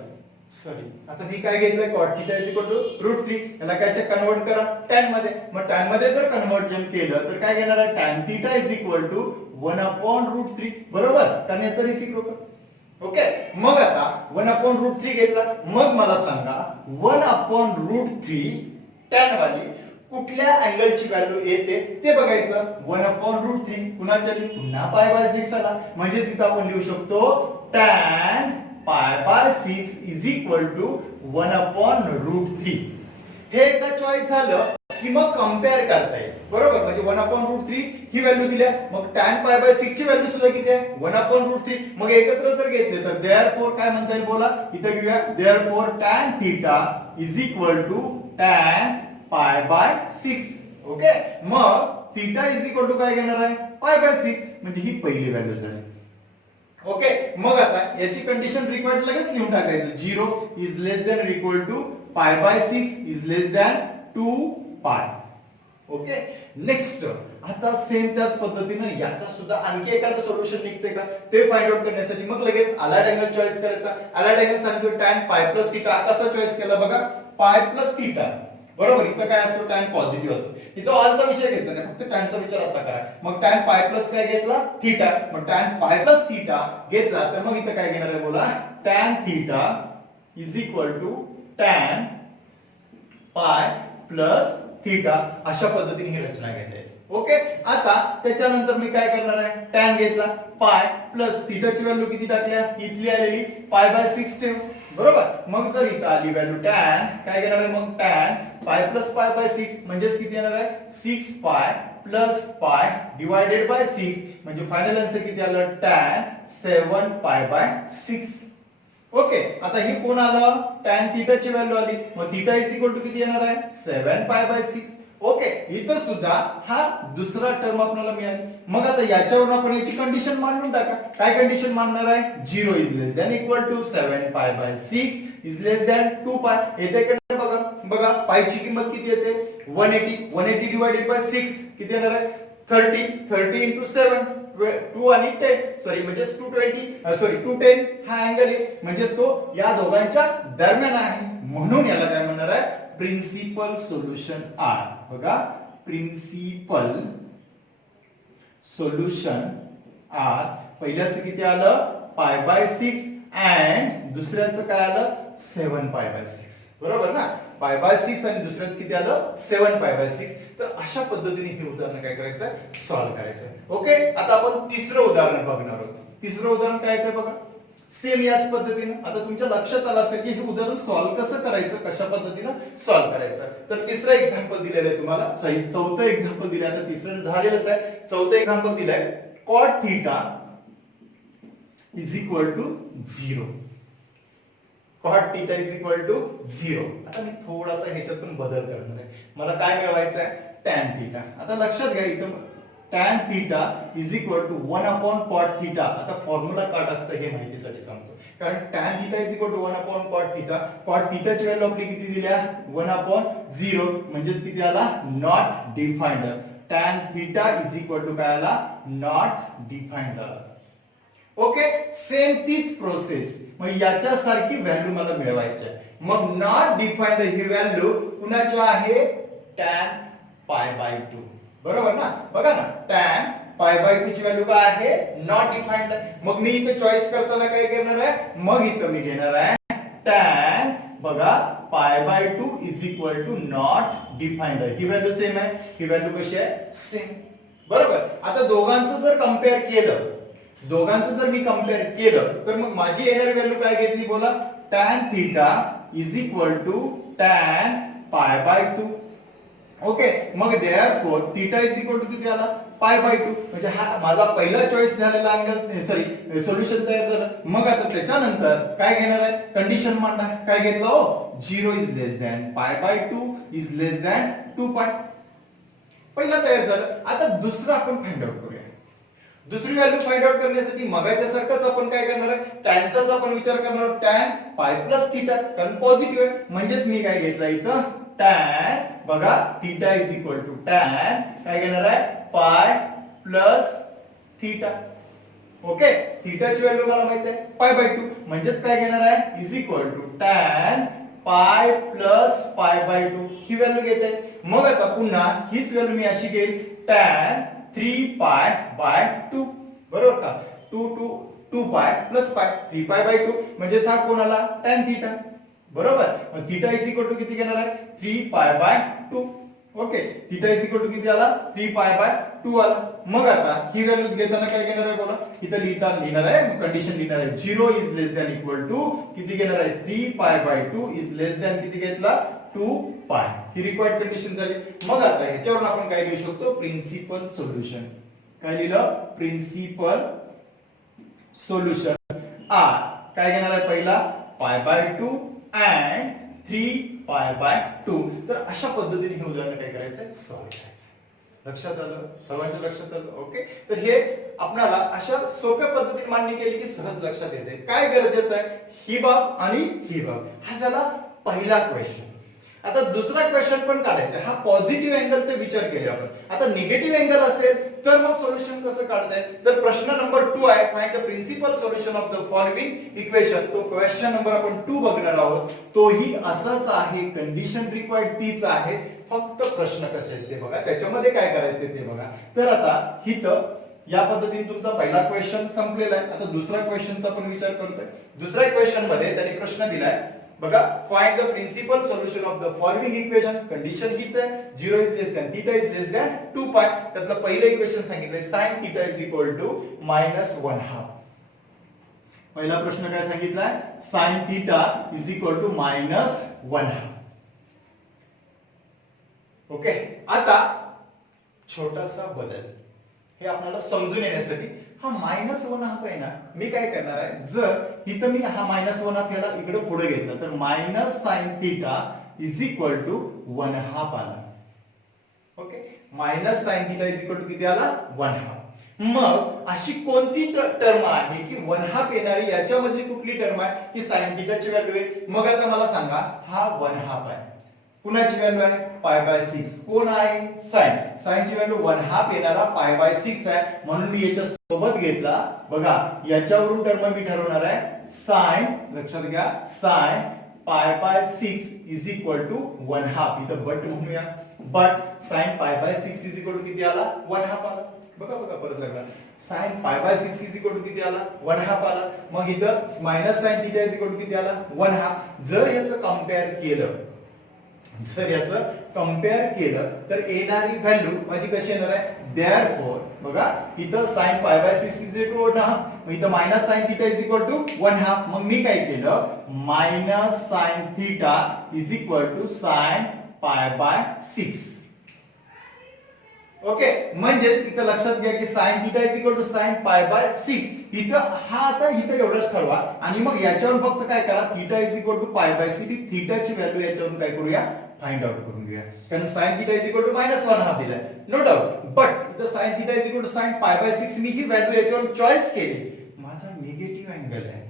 आता मी काय घेतलंय, cot theta is equal to root 3. याला काय कन्वर्ट करा tan मध्ये. मग tan मध्ये जर कन्वर्जन केलं तर काय घेणार आहे, tan theta is equal to 1 upon root 3. बरोबर, कारण याचा रिसिप्रोकल. ओके, मग आता 1 अपॉन रूट 3 घेतला. मग मला सांगा 1 अपॉन रूट 3 tan वाली कुठल्या अँगलची व्हॅल्यू येते ते बघायचं. 1 अपॉन रूट 3 कुणाच्या, पुन्हा पाय बाय 6 आला. म्हणजे इथं आपण लिहू शकतो tan pi by 6 is equal to 1/√3. हे एकदा चॉईस झालं की मग कम्पेअर करता येईल. बरोबर, म्हणजे 1/√3 ही व्हॅल्यू दिल्या, मग tan पाय बाय 6 ची व्हॅल्यू सुद्धा किती आहे 1/√3. मग एकत्र जर घेतले तर देअरफॉर काय म्हणता येईल बोला, इथे घेऊया. Therefore tan theta is equal to tan pi by 6. Okay, मग थीटा इज इक्वल टू काय घेणार आहे पाय बाय 6, म्हणजे ही पहिली व्हॅल्यू झाली. ओके, मग आता याची कंडिशन रिक्वायर्ड लगेच लिहून टाकायचं. 0 is less than equal to pi by 6 is less than 2 pi. Okay, next आता सेम त्याच पद्धतीने याचा सुद्धा आणखी एखादं सोल्युशन निघते का ते फाइंड आउट करण्यासाठी मग लगेच अलाइड अँगल चॉईस करायचा. अलाइड अँगल सांगतो tan पाय प्लस थीटा. कसा चॉईस केला बघा, पाय प्लस थीटा. बरोबर, इथं काय असतो tan पॉझिटिव्ह असतो. इथं ऑलचा विषय घ्यायचा नाही, फक्त टॅनचा विचार आता करा. मग tan पाय प्लस काय घेतला थीटा, मग tan पाय प्लस थीटा घेतला तर मग इथं काय घेणार आहे बोला, tan theta is equal to tan pi plus theta. अशा पद्धतीने ही रचना घेता येते. ओके, आता त्याच्यानंतर मी काय करणार आहे, tan घेतला, पाय प्लस थीटाची व्हॅल्यू किती टाकल्या, इथली आलेली पाय बाय 6 ठेव. बरोबर, मग जर इथं आली व्हॅल्यू tan काय घेणार आहे मग tan पाय प्लस पाय बाय 6 म्हणजेच किती येणार आहे 6 पाय प्लस पाय डिवाइडेड बाय 6 म्हणजे फायनल आन्सर किती आलं tan 7 पाय बाय 6. ओके, आता हे कोण आलं tan थीटाची व्हॅल्यू आली, मग थीटा इज इक्वल टू किती येणार आहे 7 पाय बाय 6. ओके, इथं सुद्धा हा दुसरा टर्म आपल्याला मिळाली. मग आता याच्यावरून आपण याची कंडिशन मांडून टाका. काय कंडिशन मांडणार आहे, 0 is less than equal to 7 pi by 6 is less than 2 पाय. येते का बघा, बघा पायची किंमत किती येते 180 डिवाइडेड बाय 6 किती येणार आहे 30 into 7 2 आणि 10 सॉरी म्हणजे 210 हा अँगल आहे म्हणजे तो या दोघांच्या दरम्यान आहे, म्हणून याला काय म्हणणार आहे प्रिन्सिपल सोल्युशन आर. बघा, प्रिन्सिपल सोल्युशन आर. पहिल्याचं किती आलं पाय बाय 6 अँड दुसऱ्याचं काय आलं 7 पाय बाय 6. बरोबर ना, पाय बाय 6 आणि दुसऱ्याचं किती आलं 7 पाय बाय 6. तर अशा पद्धतीने हे उदाहरण काय करायचं सॉल्व्ह करायचं. ओके, आता आपण तिसरं उदाहरण बघणार आहोत. तिसरं उदाहरण काय आहे बघा, सेम याच पद्धतीने. आता तुमच्या लक्षात आलं असेल की हे उदाहरण सॉल्व्ह कसं करायचं, कशा पद्धतीने सॉल्व्ह करायचं. तर तिसरं एक्झाम्पल दिलेलं आहे तुम्हाला, सॉरी चौथं एक्झाम्पल दिलं आहे. आता तिसरं झालेलंच आहे, चौथं एक्झाम्पल दिलंय cot theta is equal to 0. cot theta is equal to 0. आता मी थोडासा ह्याच्यातून बदल करणार आहे. मला काय मिळवायचं आहे tan थीटा. आता लक्षात घ्या इथं tan theta is equal to 1/cot theta. आता फॉर्म्युला का टाकतं हे माहितीसाठी सांगतो, कारण tan theta is equal to 1/cot theta. cot थीटाची व्हॅल्यू आपली किती दिल्या 1/0 म्हणजेच किती आला not defined. tan theta is equal to काय आला नॉट डिफाइंड. ओके, सेम तीच प्रोसेस. मग याच्यासारखी व्हॅल्यू मला मिळवायची आहे. मग नॉट डिफाइंड ही व्हॅल्यू कुणाची आहे tan पाय बाय 2. बरोबर ना, बघा ना tan पाय बाय 2 ची व्हॅल्यू काय आहे नॉट डिफाइंड. मग मी इथे चॉईस करताना काय करणार आहे, मग इथं मी घेणार आहे tan बघा pi by 2 is equal to not defined. ही व्हॅल्यू सेम आहे, ही व्हॅल्यू कशी आहे सेम. बरोबर, आता दोघांचं जर कंपेअर केलं, दोघांचं जर मी कंपेअर केलं तर मग माझी येणारी व्हॅल्यू काय घेतली बोला, tan theta is equal to tan pi by 2. Okay, मग therefore theta is equal to किती आला पाय बाय 2. म्हणजे हा माझा पहिला चॉईस झालेला अँगल सॉरी सोल्युशन तयार झालं. मग आता त्याच्यानंतर काय घेणार आहे कंडिशन मांडणार. काय घेतलं हो 0 इज लेस दॅन पाय बाय 2 इज लेस दॅन 2 पाय. पहिला तयार झालं. आता दुसरं आपण फाइंड आउट करूया. दुसरी व्हॅल्यू फाइंड आउट करण्यासाठी मगाच्या सारखंच आपण काय करणार आहे टॅनचाच आपण विचार करणार आहोत. tan पाय प्लस थीटा कारण पॉझिटिव्ह आहे, म्हणजेच मी काय घेतलं इथं tan बघा theta is equal to tan काय घेणार आहे पाय प्लस थीटा. ओके, थीटाची व्हॅल्यू मला माहिती आहे पाय बाय 2 म्हणजेच काय घेणार आहे is equal to tan pi plus पाय बाय 2 ही व्हॅल्यू घेते. मग आता पुन्हा हीच व्हॅल्यू मी अशी घेईल tan 3 पाय बाय 2. बरोबर का, 2 पाय प्लस पाय 3 पाय बाय 2 म्हणजे हा कोण आला tan थीटा. बरोबर, मग थीटा इज इक्वल टू किती घेणार आहे 3 pi by 2. Okay, theta is equal to किती आला 3 पाय बाय 2 आला. मग आता ही व्हॅल्यूज घेताना काय घेणार आहे बोला, इथं लिहिणार आहे कंडिशन लिहिणार आहे 0 is less than equal to किती घेणार आहे 3 pi by 2 is less than किती घेतला 2 पाय. ही रिक्वायर्ड कंडिशन झाली. मग आता ह्याच्यावरून आपण काय लिहू शकतो प्रिन्सिपल सोल्युशन. काय लिहिलं प्रिन्सिपल सोल्युशन आर काय घेणार आहे पहिला पाय बाय 2 अँड 3 पाय बाय 2. तर अशा पद्धतीने हे उदाहरण काय करायचंय सॉल्व्ह करायचं. लक्षात आलं सर्वांच्या लक्षात आलं. ओके तर हे आपल्याला अशा सोप्या पद्धतीने मांडणी केली की सहज लक्षात येते. काय गरजेचं आहे ही बाब आणि ही बाब. हा झाला पहिला क्वेश्चन. आता दुसरा क्वेश्चन पण काढायचा आहे. हा पॉझिटिव्ह अँगलचा विचार केले आपण. आता निगेटिव्ह अँगल असेल तर मग सोल्युशन कसं काढताय. तर प्रश्न नंबर 2 आहे find the principal solution of the following equation. तो क्वेश्चन नंबर आपण 2 बघणार आहोत. तोही असाच आहे कंडिशन रिक्वायर्ड तीच आहे फक्त प्रश्न कसे आहेत ते बघा. त्याच्यामध्ये काय करायचे ते बघा. तर आता इथं या पद्धतीने तुमचा पहिला क्वेश्चन संपलेला आहे. आता दुसरा क्वेश्चनचा पण विचार करतोय. दुसऱ्या क्वेश्चन मध्ये त्यांनी प्रश्न दिलाय बघा find the principal solution of the following equation. Condition हीच आहे 0 is less than theta is less than 2 pi. त्यातलं पहिलं इक्वेशन सांगितलंय sin theta is equal to -1/2. पहिला प्रश्न काय सांगितलाय sin theta is equal to -1/2. Okay आता छोटासा बदल हे आपल्याला समजून येण्यासाठी हा -1/2 आहे ना मी काय करणार आहे जर इथं मी हा -1/2 याला इकडे पुढे घेतला तर -sin theta is equal to 1/2 आला. Okay -sin theta is equal to किती आला 1/2. मग अशी कोणती टर्म आहे की 1/2 येणारी याच्यामध्ये कुठली टर्म आहे की sin थीटाची व्हॅल्यू आहे. मग आता मला सांगा हा 1/2 आहे कुणाची व्हॅल्यू आहे पाय बाय 6. कोण आहे sin ची व्हॅल्यू 1/2 येणारा पाय बाय 6 आहे म्हणून मी याच्या सोबत घेतला बघा. याच्यावरून टर्म मी ठरवणार आहे sin लक्षात घ्या sin pi by 6 is equal to 1/2. इथं बट म्हणूया but sin pi by 6 is equal to किती आला 1/2 आला. बघा बघा परत लागला sin pi by 6 is equal to किती आला 1/2 आला. मग इथं -sin theta is equal to किती आला 1/2. जर याचं कंपेअर केलं तर येणारी व्हॅल्यू माझी कशी येणार आहे देअरफॉर बघा इथं sin pi by 6 is equal to 1/2. मग इथं -sin theta is equal to 1/2. मग मी काय केलं -sin theta is equal to sin pi by 6. Okay म्हणजेच इथं लक्षात घ्या की sin theta is equal to sin pi by 6. इथं हा आता इथं एवढंच ठरवा आणि मग याच्यावर फक्त काय करा theta is equal to pi by 6 थीटाची व्हॅल्यू याच्यावरून काय करूया फाइंड आउट करून घेऊया. कारण sin theta is equal to -1/2 दिलाय नो डाऊट. बट इथं sin theta is equal to sin pi by 6 मी ही व्हॅल्यू याच्यावर चॉईस केली. माझा निगेटिव्ह अँगल आहे.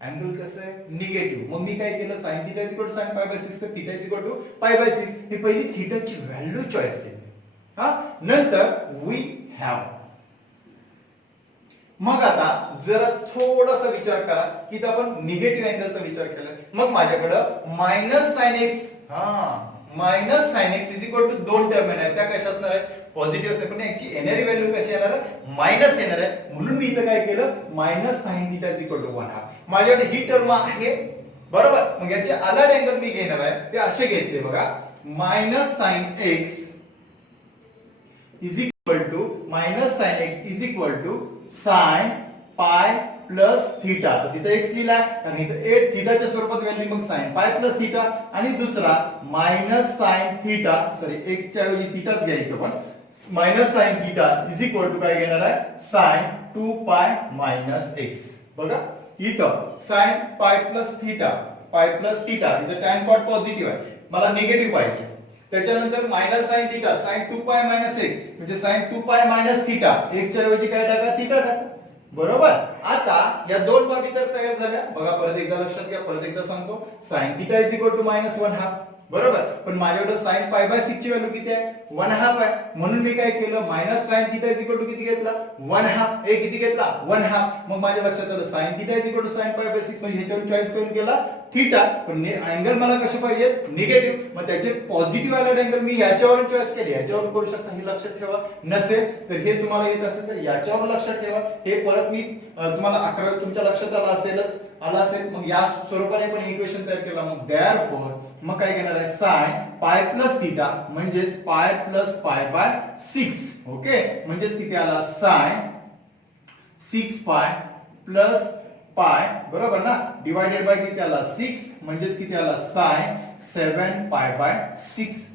अँगल कसं आहे निगेटिव्ह. मग मी काय केलं sin theta is equal to sin pi by 6 तर theta is equal to pi by 6 ही पहिली थीटाची व्हॅल्यू चॉईस केली. हा नंतर वी हॅव. मग आता जरा थोडासा विचार करा की इथं आपण निगेटिव्ह अँगलचा विचार केला. मग माझ्याकडं -sin x -sin x is equal to 2 term आहे. त्या कशा असणार आहे पॉझिटिव्ह असणार पण याची येणारी व्हॅल्यू कशी येणार आहे मायनस येणार आहे. म्हणून मी इथं काय केलं -sin theta is equal to 1/2. माझ्याकडे ही टर्म आहे बरोबर. मग याचे अलर्ट अँगल मी घेणार आहे ते असे घेतले बघा -sin x is equal to -sin x is equal to sin pi plus theta. तर तिथे x लिहिला आणि इथे 8 थीटाच्या स्वरूपात व्हॅल्यू मग sin पाय प्लस थीटा आणि दुसरा -sin थीटा सॉरी x च्या ऐवजी थीटाच घ्यायचं पण -sin theta is equal to काय घेणार आहे sin 2 पाय x. बघा इथं sin पाय प्लस थीटा इथं tan कॉट पॉझिटिव्ह आहे मला निगेटिव्ह पाहिजे. त्याच्यानंतर -sin थीटा sin 2 पाय x म्हणजे sin 2 पाय थीटा x च्या ऐवजी काय टाका थीटा टाका बरोबर. आता या दोन बाबी तर तयार झाल्या बघा. परत एकदा लक्षात घ्या परत एकदा सांगतो sin theta is equal to -1/2 बरोबर. पण माझ्याकडे sin पाय बाय 6 ची व्हॅल्यू किती आहे 1/2 आहे. म्हणून मी काय केलं -sin theta is equal to किती घेतला 1/2. हे किती घेतला 1/2. मग माझ्या लक्षात आलं sin theta is equal to sin pi by 6 म्हणजे ह्याच्यावर चॉईस करून केला थीटा, पण अँगल मला कसे पाहिजे निगेटिव्ह, मग त्याचे पॉझिटिव्ह आलेट अँगल मी याच्यावरून चॉईस केली, याच्यावरून करू शकता, हे लक्षात ठेवा. नसेल तर हे तुम्हाला येत असेल तर याच्यावरून लक्षात ठेवा. हे परत मी तुम्हाला 11 तुमच्या लक्षात आला असेल, मग या स्वरूपाने पण इक्वेशन तयार केला. मग देअरफॉर मग काय घेणार आहे साइन पाय प्लस थीटा म्हणजेच पाय प्लस पाय बाय 6. ओके, म्हणजेच किती आला साइन 6 पाय प्लस पाय, बरोबर ना, डिवायडेड बाय किती आला 6 म्हणजेच किती आला साइन 7 पाय बाय 6.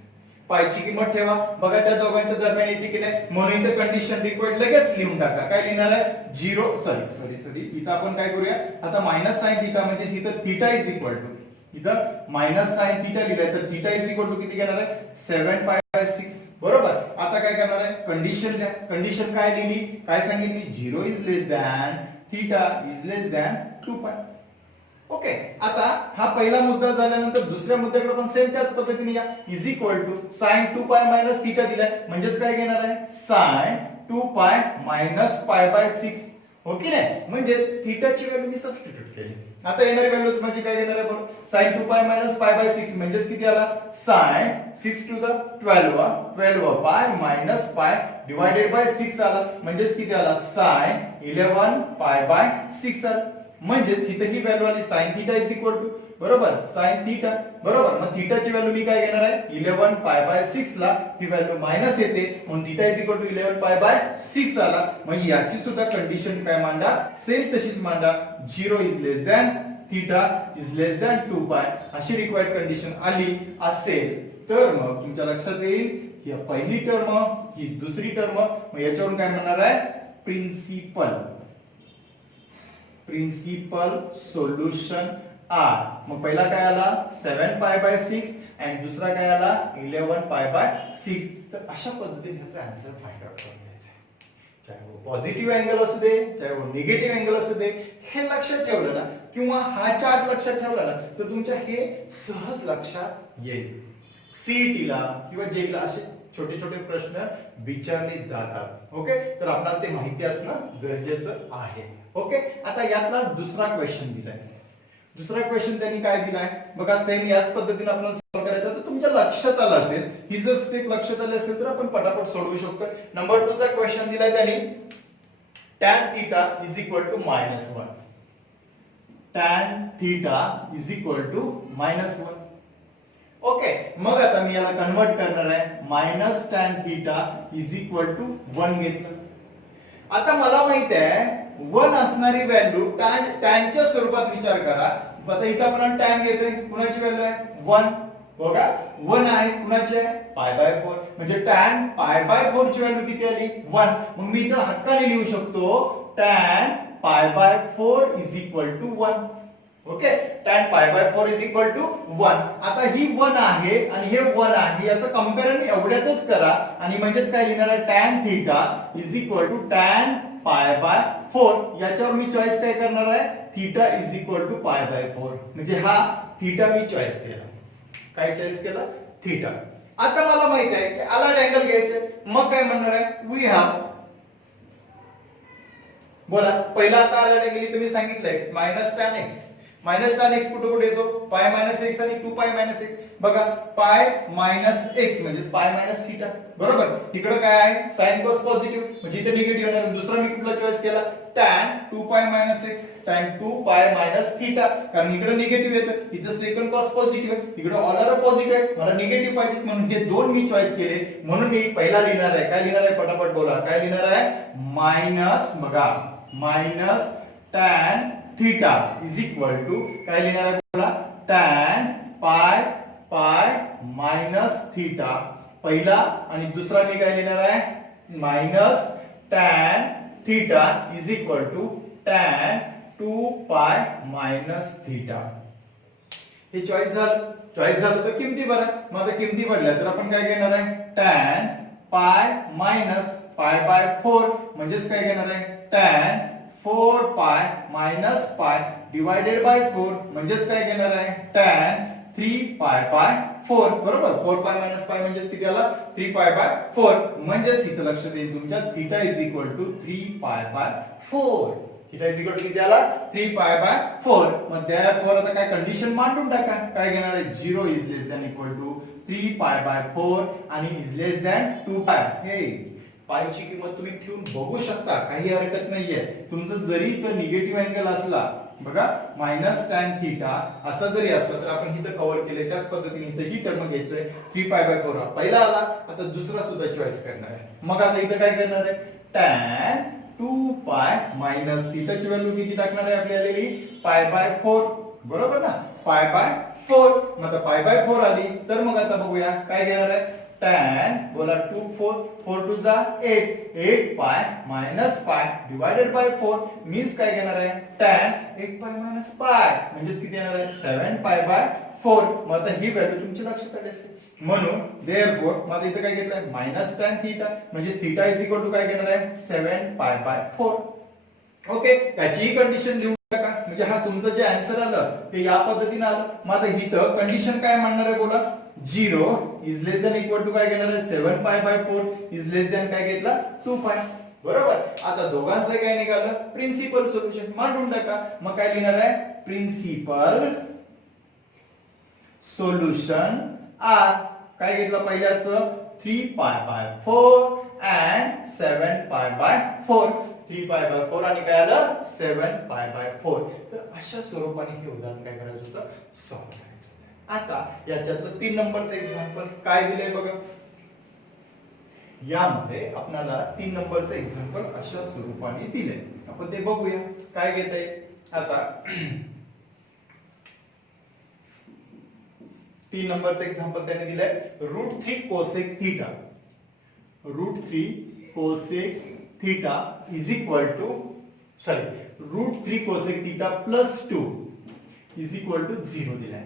पायची किंमत ठेवा, बघा त्या दोघांच्या दरम्यान येते की नाही, म्हणून इथे कंडिशन रिक्वायर्ड लगेच लिहून टाका. काय लिहिणार आहे 0 सॉरी इथं आपण काय करूया आता मायनस साइन थीटा म्हणजे इथं थीटा इज इक्वल टू, इथं मायनस साइन थीटा लिहिलंय तर थीटा इज इक्वल टू किती घेणार आहे 7 पाय बाय 6. बरोबर, आता काय करणार आहे कंडिशन द्या. कंडिशन काय लिहिली, काय सांगितली 0 is less than theta is less than 2 pi. Okay, आता हा पहिला मुद्दा झाल्यानंतर दुसऱ्या मुद्द्याकडे पण सेम त्याच पद्धतीने या. Is equal to sign 2 pi minus theta दिलाय म्हणजेच काय घेणार आहे sign 2 pi minus pi by 6. Okay नाही, म्हणजे थीटाची व्हॅल्यू मी सबस्टिट्यूट केली. आता येणारी व्हॅल्यूज म्हणजे काय घेणार आहे बघ, sign 2 pi minus pi by 6 म्हणजेच किती आला sign 6 to the 12 pi minus pi divided by 6 आला म्हणजेच किती आला साइन 11 पाय बाय 6 आला. म्हणजेच इथे ही व्हॅल्यू आली sin theta is equal to, बरोबर sin थीटा, बरोबर. मग थीटाची व्हॅल्यू मी काय घेणार आहे 11 पाय बाय 6 ला ही व्हॅल्यू मायनस येते म्हणून थीटा इज इक्वल टू 11 पाय बाय 6 आला. मग याची सुद्धा कंडिशन काय मांडा सेम तशीच मांडा, 0 is less than theta is less than 2 पाय अशी रिक्वायर्ड कंडिशन आली असेल तर मग तुमच्या लक्षात येईल ही पहिली टर्म ही दुसरी टर्म, मग याच्यावरून काय म्हणणार आहे प्रिन्सिपल सोल्युशन आर. मग पहिला काय आला 7 पाय बाय 6 आणि दुसरा काय आला 11 पाय बाय 6. तर अशा पद्धतीने ह्याचा आन्सर फाइंड आउट करून घ्यायचा आहे. चाहे वो पॉझिटिव्ह अँगल असू दे चाहे वो निगेटिव्ह अँगल असू दे, हे लक्षात ठेवलं ना किंवा हा चार्ट लक्षात ठेवला ना तर तुमच्या हे सहज लक्षात येईल. सीईटीला किंवा जेईला असे छोटे छोटे प्रश्न विचारले जातात. ओके, तर आपल्याला ते माहिती असणं गरजेचं आहे. ओके, आता यातला दुसरा क्वेश्चन दिलाय. दुसरा क्वेश्चन त्यांनी काय दिलाय बघा, सेम याच पद्धतीने आपण सॉल्व्ह करायचं. तर तुमच्या लक्षात आलं असेल, ही जर स्टेप लक्षात आली असेल तर आपण पटापट सोडवू शकतो. नंबर 2 चा क्वेश्चन दिलाय त्यांनी tan theta is equal to -1. tan theta is equal to -1. Okay, मग आता मी याला कन्वर्ट करणार आहे minus tan theta is equal to 1 घेतलं. आता मला माहित आहे 1 असणारी व्हॅल्यू टॅनच्या स्वरूपात विचार करा. आता इथं आपण टॅन घेतोय, कुणाची व्हॅल्यू आहे 1. बघा 1 आहे, कुणाची आहे पाय बाय 4 म्हणजे टॅन पाय बाय 4 ची व्हॅल्यू किती आली 1. मग मी इथं हक्काने लिहू शकतो tan pi by 4 is equal to 1. Okay, tan pi by 4 is equal to 1. आता ही 1 आहे आणि हे 1 आहे, याचं कंपॅरिझन एवढ्याच करा आणि म्हणजेच काय लिहिणार आहे tan theta is equal to tan pi by 4. याच्यावर मी चॉईस काय करणार आहे theta is equal to pi by 4 म्हणजे हा थीटा मी चॉईस केला. काय चॉईस केला थीटा. आता मला माहित आहे की आलाइड अँगल घ्यायचे, मग काय म्हणणार आहे वी हॅव, बोला पहिला आता आलाइड अँगल तुम्ही सांगितलंय minus tan x. Minus tan x कुठे कुठे येतो पाय मायनस x आणि 2 पाय मायनस x. बघा पाय मायनस x म्हणजे पाय मायनस थीटा, बरोबर. इकडे काय आहे साइन कॉस पॉझिटिव्ह म्हणजे इथे निगेटिव्ह येणार. दुसरा मी कुठला चॉईस केला tan 2 pi minus x, tan 2 pi minus theta, कारण इकडे निगेटिव्ह येतं, इथे सेकंड कॉस पॉझिटिव्ह आहे, इकडे ऑलर पॉझिटिव्ह आहे, मला निगेटिव्ह पाहिजे म्हणून हे दोन मी चॉईस केले. म्हणून मी पहिला लिहिणार आहे, काय लिहिणार आहे पटापट बोला, काय लिहिणार आहे मायनस, बघा minus tan theta is equal to काय लिहिणार आहे बोला tan पाय पाय मायनस थीटा पहिला आणि दुसरा मी काय लिहिणार आहे minus tan theta is equal to tan 2 pi minus theta. हे चॉईस झालं तर किमती भरा. मग आता किमती भरल्या तर आपण काय घेणार आहे tan pi minus pi by 4 म्हणजेच काय घेणार आहे tan 4 pi minus pi divided by 4 म्हणजेच काय घेणार आहे tan 3 पाय बाय 4, बरोबर. 4 पाय मायनस पाय म्हणजेच किती आला 3 पाय बाय 4 म्हणजेच इथं लक्षात येईल तुमच्या theta is equal to 3 pi by 4. Theta is equal to किती आला 3π/4. मग therefore आता काय कंडिशन मांडून टाका. काय घेणार आहे 0 is less than equal to 3π/4 आणि इज लेस दॅन 2π. हे पायची किंमत तुम्ही ठेवून बघू शकता, काही हरकत नाहीये. तुमचं जरी इथं निगेटिव्ह अँगल असला बघा -tan थीटा असा जरी असला तर आपण इथं कव्हर केले त्याच पद्धतीने इथं ही टर्म घ्यायचोय 3π/4 हा पहिला आला. आता दुसरा सुद्धा चॉईस करणार आहे. मग आता इथं काय करणार आहे tan 2π मायनस थीटाची व्हॅल्यू किती टाकणार आहे आपली आलेली π/4 बरोबर ना π/4. मग आता π/4 आली तर मग आता बघूया काय घेणार आहे tan बोला 2 4 2 जा 8π मायनस π डिवाइडेड बाय 4 मीन्स काय घेणार आहे tan 8π मायनस π म्हणजे किती येणार आहे 7π/4. मग आता ही व्हॅल्यू तुमच्या लक्षात आली असेल. म्हणून देअरफॉर मग इथे काय घेतलंय tan थीटा म्हणजे थीटा इज इक्वल टू काय घेणार आहे 7π/4. ओके त्याची कंडिशन लिहून टाका. म्हणजे हा तुमचं जे आन्सर आलं ते या पद्धतीने आलं. मग आता इथं कंडिशन काय म्हणणार आहे बोला 0 is less than equal to काय घेणार आहे 7π/4 इज लेस दॅन काय घेतला 2π. बरोबर. आता दोघांचं काय निघालं प्रिन्सिपल सोल्युशन मांडून टाका. मग काय लिहिणार आहे प्रिन्सिपल सोल्युशन आर काय घेतलं पहिल्याचं 3π/4 अँड 7π/4 3π/4 आणि काय आलं 7π/4. तर अशा स्वरूपाने हे उदाहरण काय करायचं होतं सॉल्व्ह करायचं होतं. आता याच्यातलं 3 नंबरचं एक्झाम्पल काय दिलंय बघा. यामध्ये आपल्याला 3 नंबरचं एक्झाम्पल अशा स्वरूपाने दिलंय. आपण ते बघूया काय घेताय. आता 3 नंबरचं एक्झाम्पल त्याने दिलंय √3 cosec theta. √3 cosec theta is equal to √3 cosec theta plus 2 is equal to 0 दिलाय.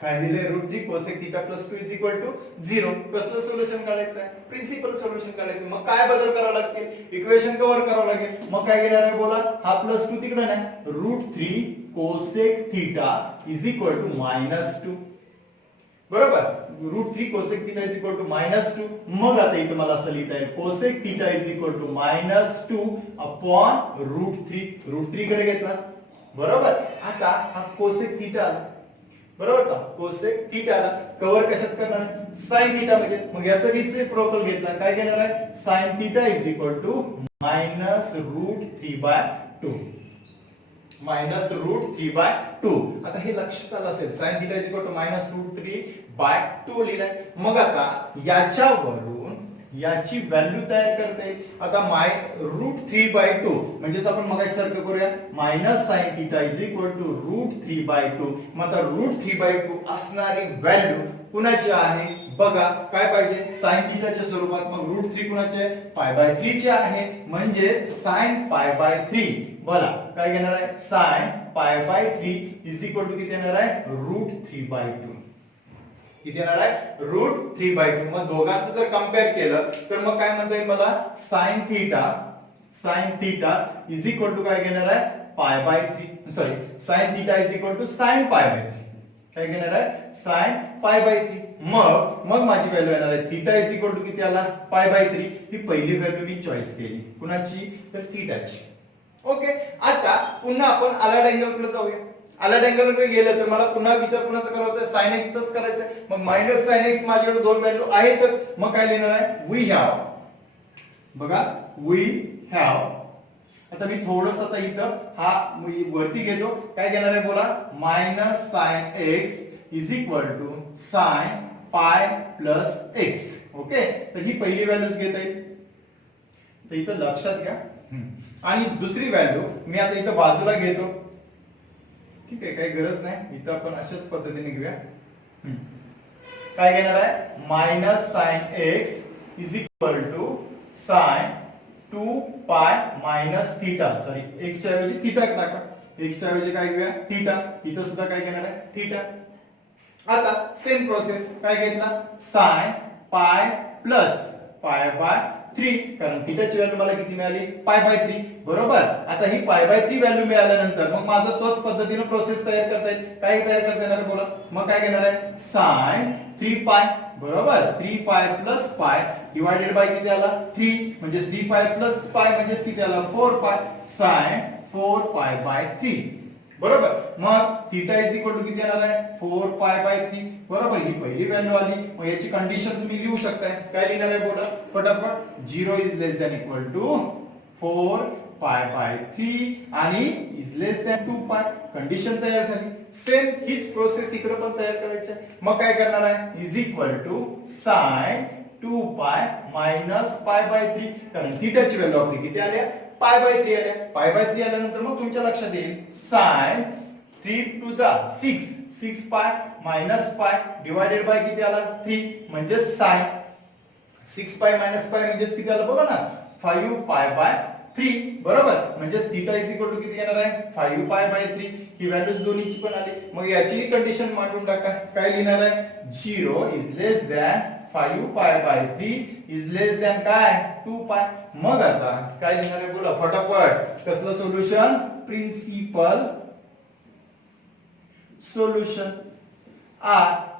काय दिले √3 cosec theta plus 2 is equal to 0. कसलं सोल्युशन काढायचं आहे प्रिन्सिपल सोल्युशन काढायचं. मग काय बदल करावा लागतील इक्वेशन कव्हर करावं लागेल. मग काय घेणार आहे बोला हा प्लस 2 तिकडे नाही √3 cosec theta is equal to -2 बरोबर. √3 cosec theta is equal to -2. मग आता इथे मला असं लिहिता येईल cosec theta is equal to -2 upon √3. √3 कडे घेतला बरोबर. आता हा कोसेक थीटा आला बरोबर का कोसेक थीटा आला कव्हर कशात करणार साइन थीटा म्हणजे मग याचा रिसिप्रोकल घेतला काय घेणार आहे sine theta is equal to -√3/2 -√3/2. आता हे लक्षात आलं असेल sine theta is equal to -√3/2 लिहिलंय. मग आता याच्यावरून याची व्हॅल्यू तयार करता येईल. आता -√3/2 म्हणजेच आपण मगाशी सारखं करूया -sin theta is equal to √3/2. मग आता √3/2 असणारी व्हॅल्यू कुणाची आहे बघा काय पाहिजे sin थीटाच्या स्वरूपात. मग √3 कुणाचे आहे π/3 चे आहे म्हणजेच sin π/3 बोला काय घेणार आहे sin π/3 इज इक्वल टू किती येणार आहे √3/2. किती येणार आहे √3/2. मग दोघांचं जर कंपेअर केलं तर मग काय म्हणता येईल मला sin theta is equal to काय घेणार आहे π/3 sin theta is equal to sin π/3 काय घेणार आहे sin π/3. मग माझी व्हॅल्यू येणार आहे थीटा इज इक्वल टू किती आला π/3. ही पहिली व्हॅल्यू मी चॉईस केली कुणाची तर थीटाची. ओके. आता पुन्हा आपण आलाइड अँगल कडे जाऊया. आलाइड अँगल कडे गेलं तर मला पुन्हा विचार कुणाचा करायचा sin x च करायचं. मग -sin x माझ्याकडे दोन व्हॅल्यू आहेतच. मग काय लिहिणार आहे वी हॅव बघा वी हॅव. आता मी थोडस आता इथं हा वरती घेतो काय घेणार आहे बोला -sin x is equal to sin pi plus x. Okay तर ही पहिली व्हॅल्यूज घेता येईल. तर इथं लक्षात घ्या आणि दुसरी व्हॅल्यू मी आता इथं बाजूला घेतो. ठीक आहे काही गरज नाही इथं आपण अशाच पद्धतीने घेऊया. काय घेणार आहे -sin x is equal to sin 2π minus theta x च्या ऐवजी थीटा टाका. x च्या ऐवजी काय घेऊया थीटा. इथं सुद्धा काय घेणार आहे थीटा. आता सेम प्रोसेस काय घेतला sin पाय प्लस π/3 कारण थीटाची व्हॅल्यू मला किती मिळाली π/3 बरोबर. आता ही π/3 व्हॅल्यू मिळाल्यानंतर मग माझं तोच पद्धतीने प्रोसेस तयार करता येईल. काय तयार करता येणार बोला. मग काय घेणार आहे sin 3π बरोबर 3 पाय प्लस पाय डिवायडेड बाय किती आला 3 म्हणजे 3 पाय प्लस पाय म्हणजे किती आला 4 पाय साइन 4 पाय बाय 3 बरोबर मग थीटा इज इक्वल टू किती येणार आहे 4 पाय बाय 3 बरोबर ही पहिली व्हॅल्यू आली मग याची कंडिशन तुम्ही लिहू शकताय काय लिहिणार आहे बोला फटाफट 0 is less than equal to 4 pi bye 3 आणि इज लेस दॅन 2 पाय कंडिशन तयार झाली सेम हीच प्रोसेस इकडे पण तयार करायची आहे मग काय करणार आहे is equal to sign 2 pi minus pi by 3 कारण थीटाची व्हॅल्यू आपली किती आल्या पाय बाय 3 आल्या पाय बाय 3 आल्यानंतर मग तुमच्या लक्षात येईल साइन 3 टू जा 6 pi minus pi divided by किती आला 3 म्हणजे साइन 6 पाय मायनस पाय म्हणजे किती आलं बघा ना 5 पाय बाय 3 बरोबर म्हणजे थीटा इज इक्वल टू किती येणार आहे 5 पाय बाय 3 ही व्हॅल्यूज दोन्हीची पण आली मग याची कंडिशन मांडून टाका काय लिहिणार आहे 0 is less than 5 pi bye 3 is less than काय 2 पाय मग आता काय लिहिणार आहे बोला फटाफट कसलं सोल्युशन प्रिन्सिपल सोल्युशन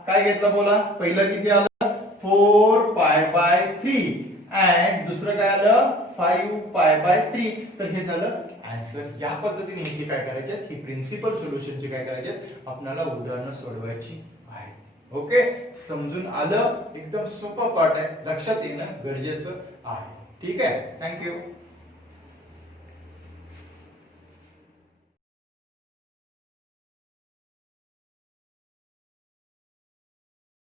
काय घेतलं बोला पहिलं किती आलं 4 पाय बाय 3 and दुसरं काय आलं 5 पाय बाय 3 तर हे झालं आन्सर या पद्धतीने ह्याची काय करायचे ही प्रिन्सिपल सोल्युशनची काय करायचे आपल्याला उदाहरणं सोडवायची आहेत ओके समजून आलं एकदम सोपा पार्ट आहे लक्षात येणं गरजेचं आहे ठीक आहे थँक्यू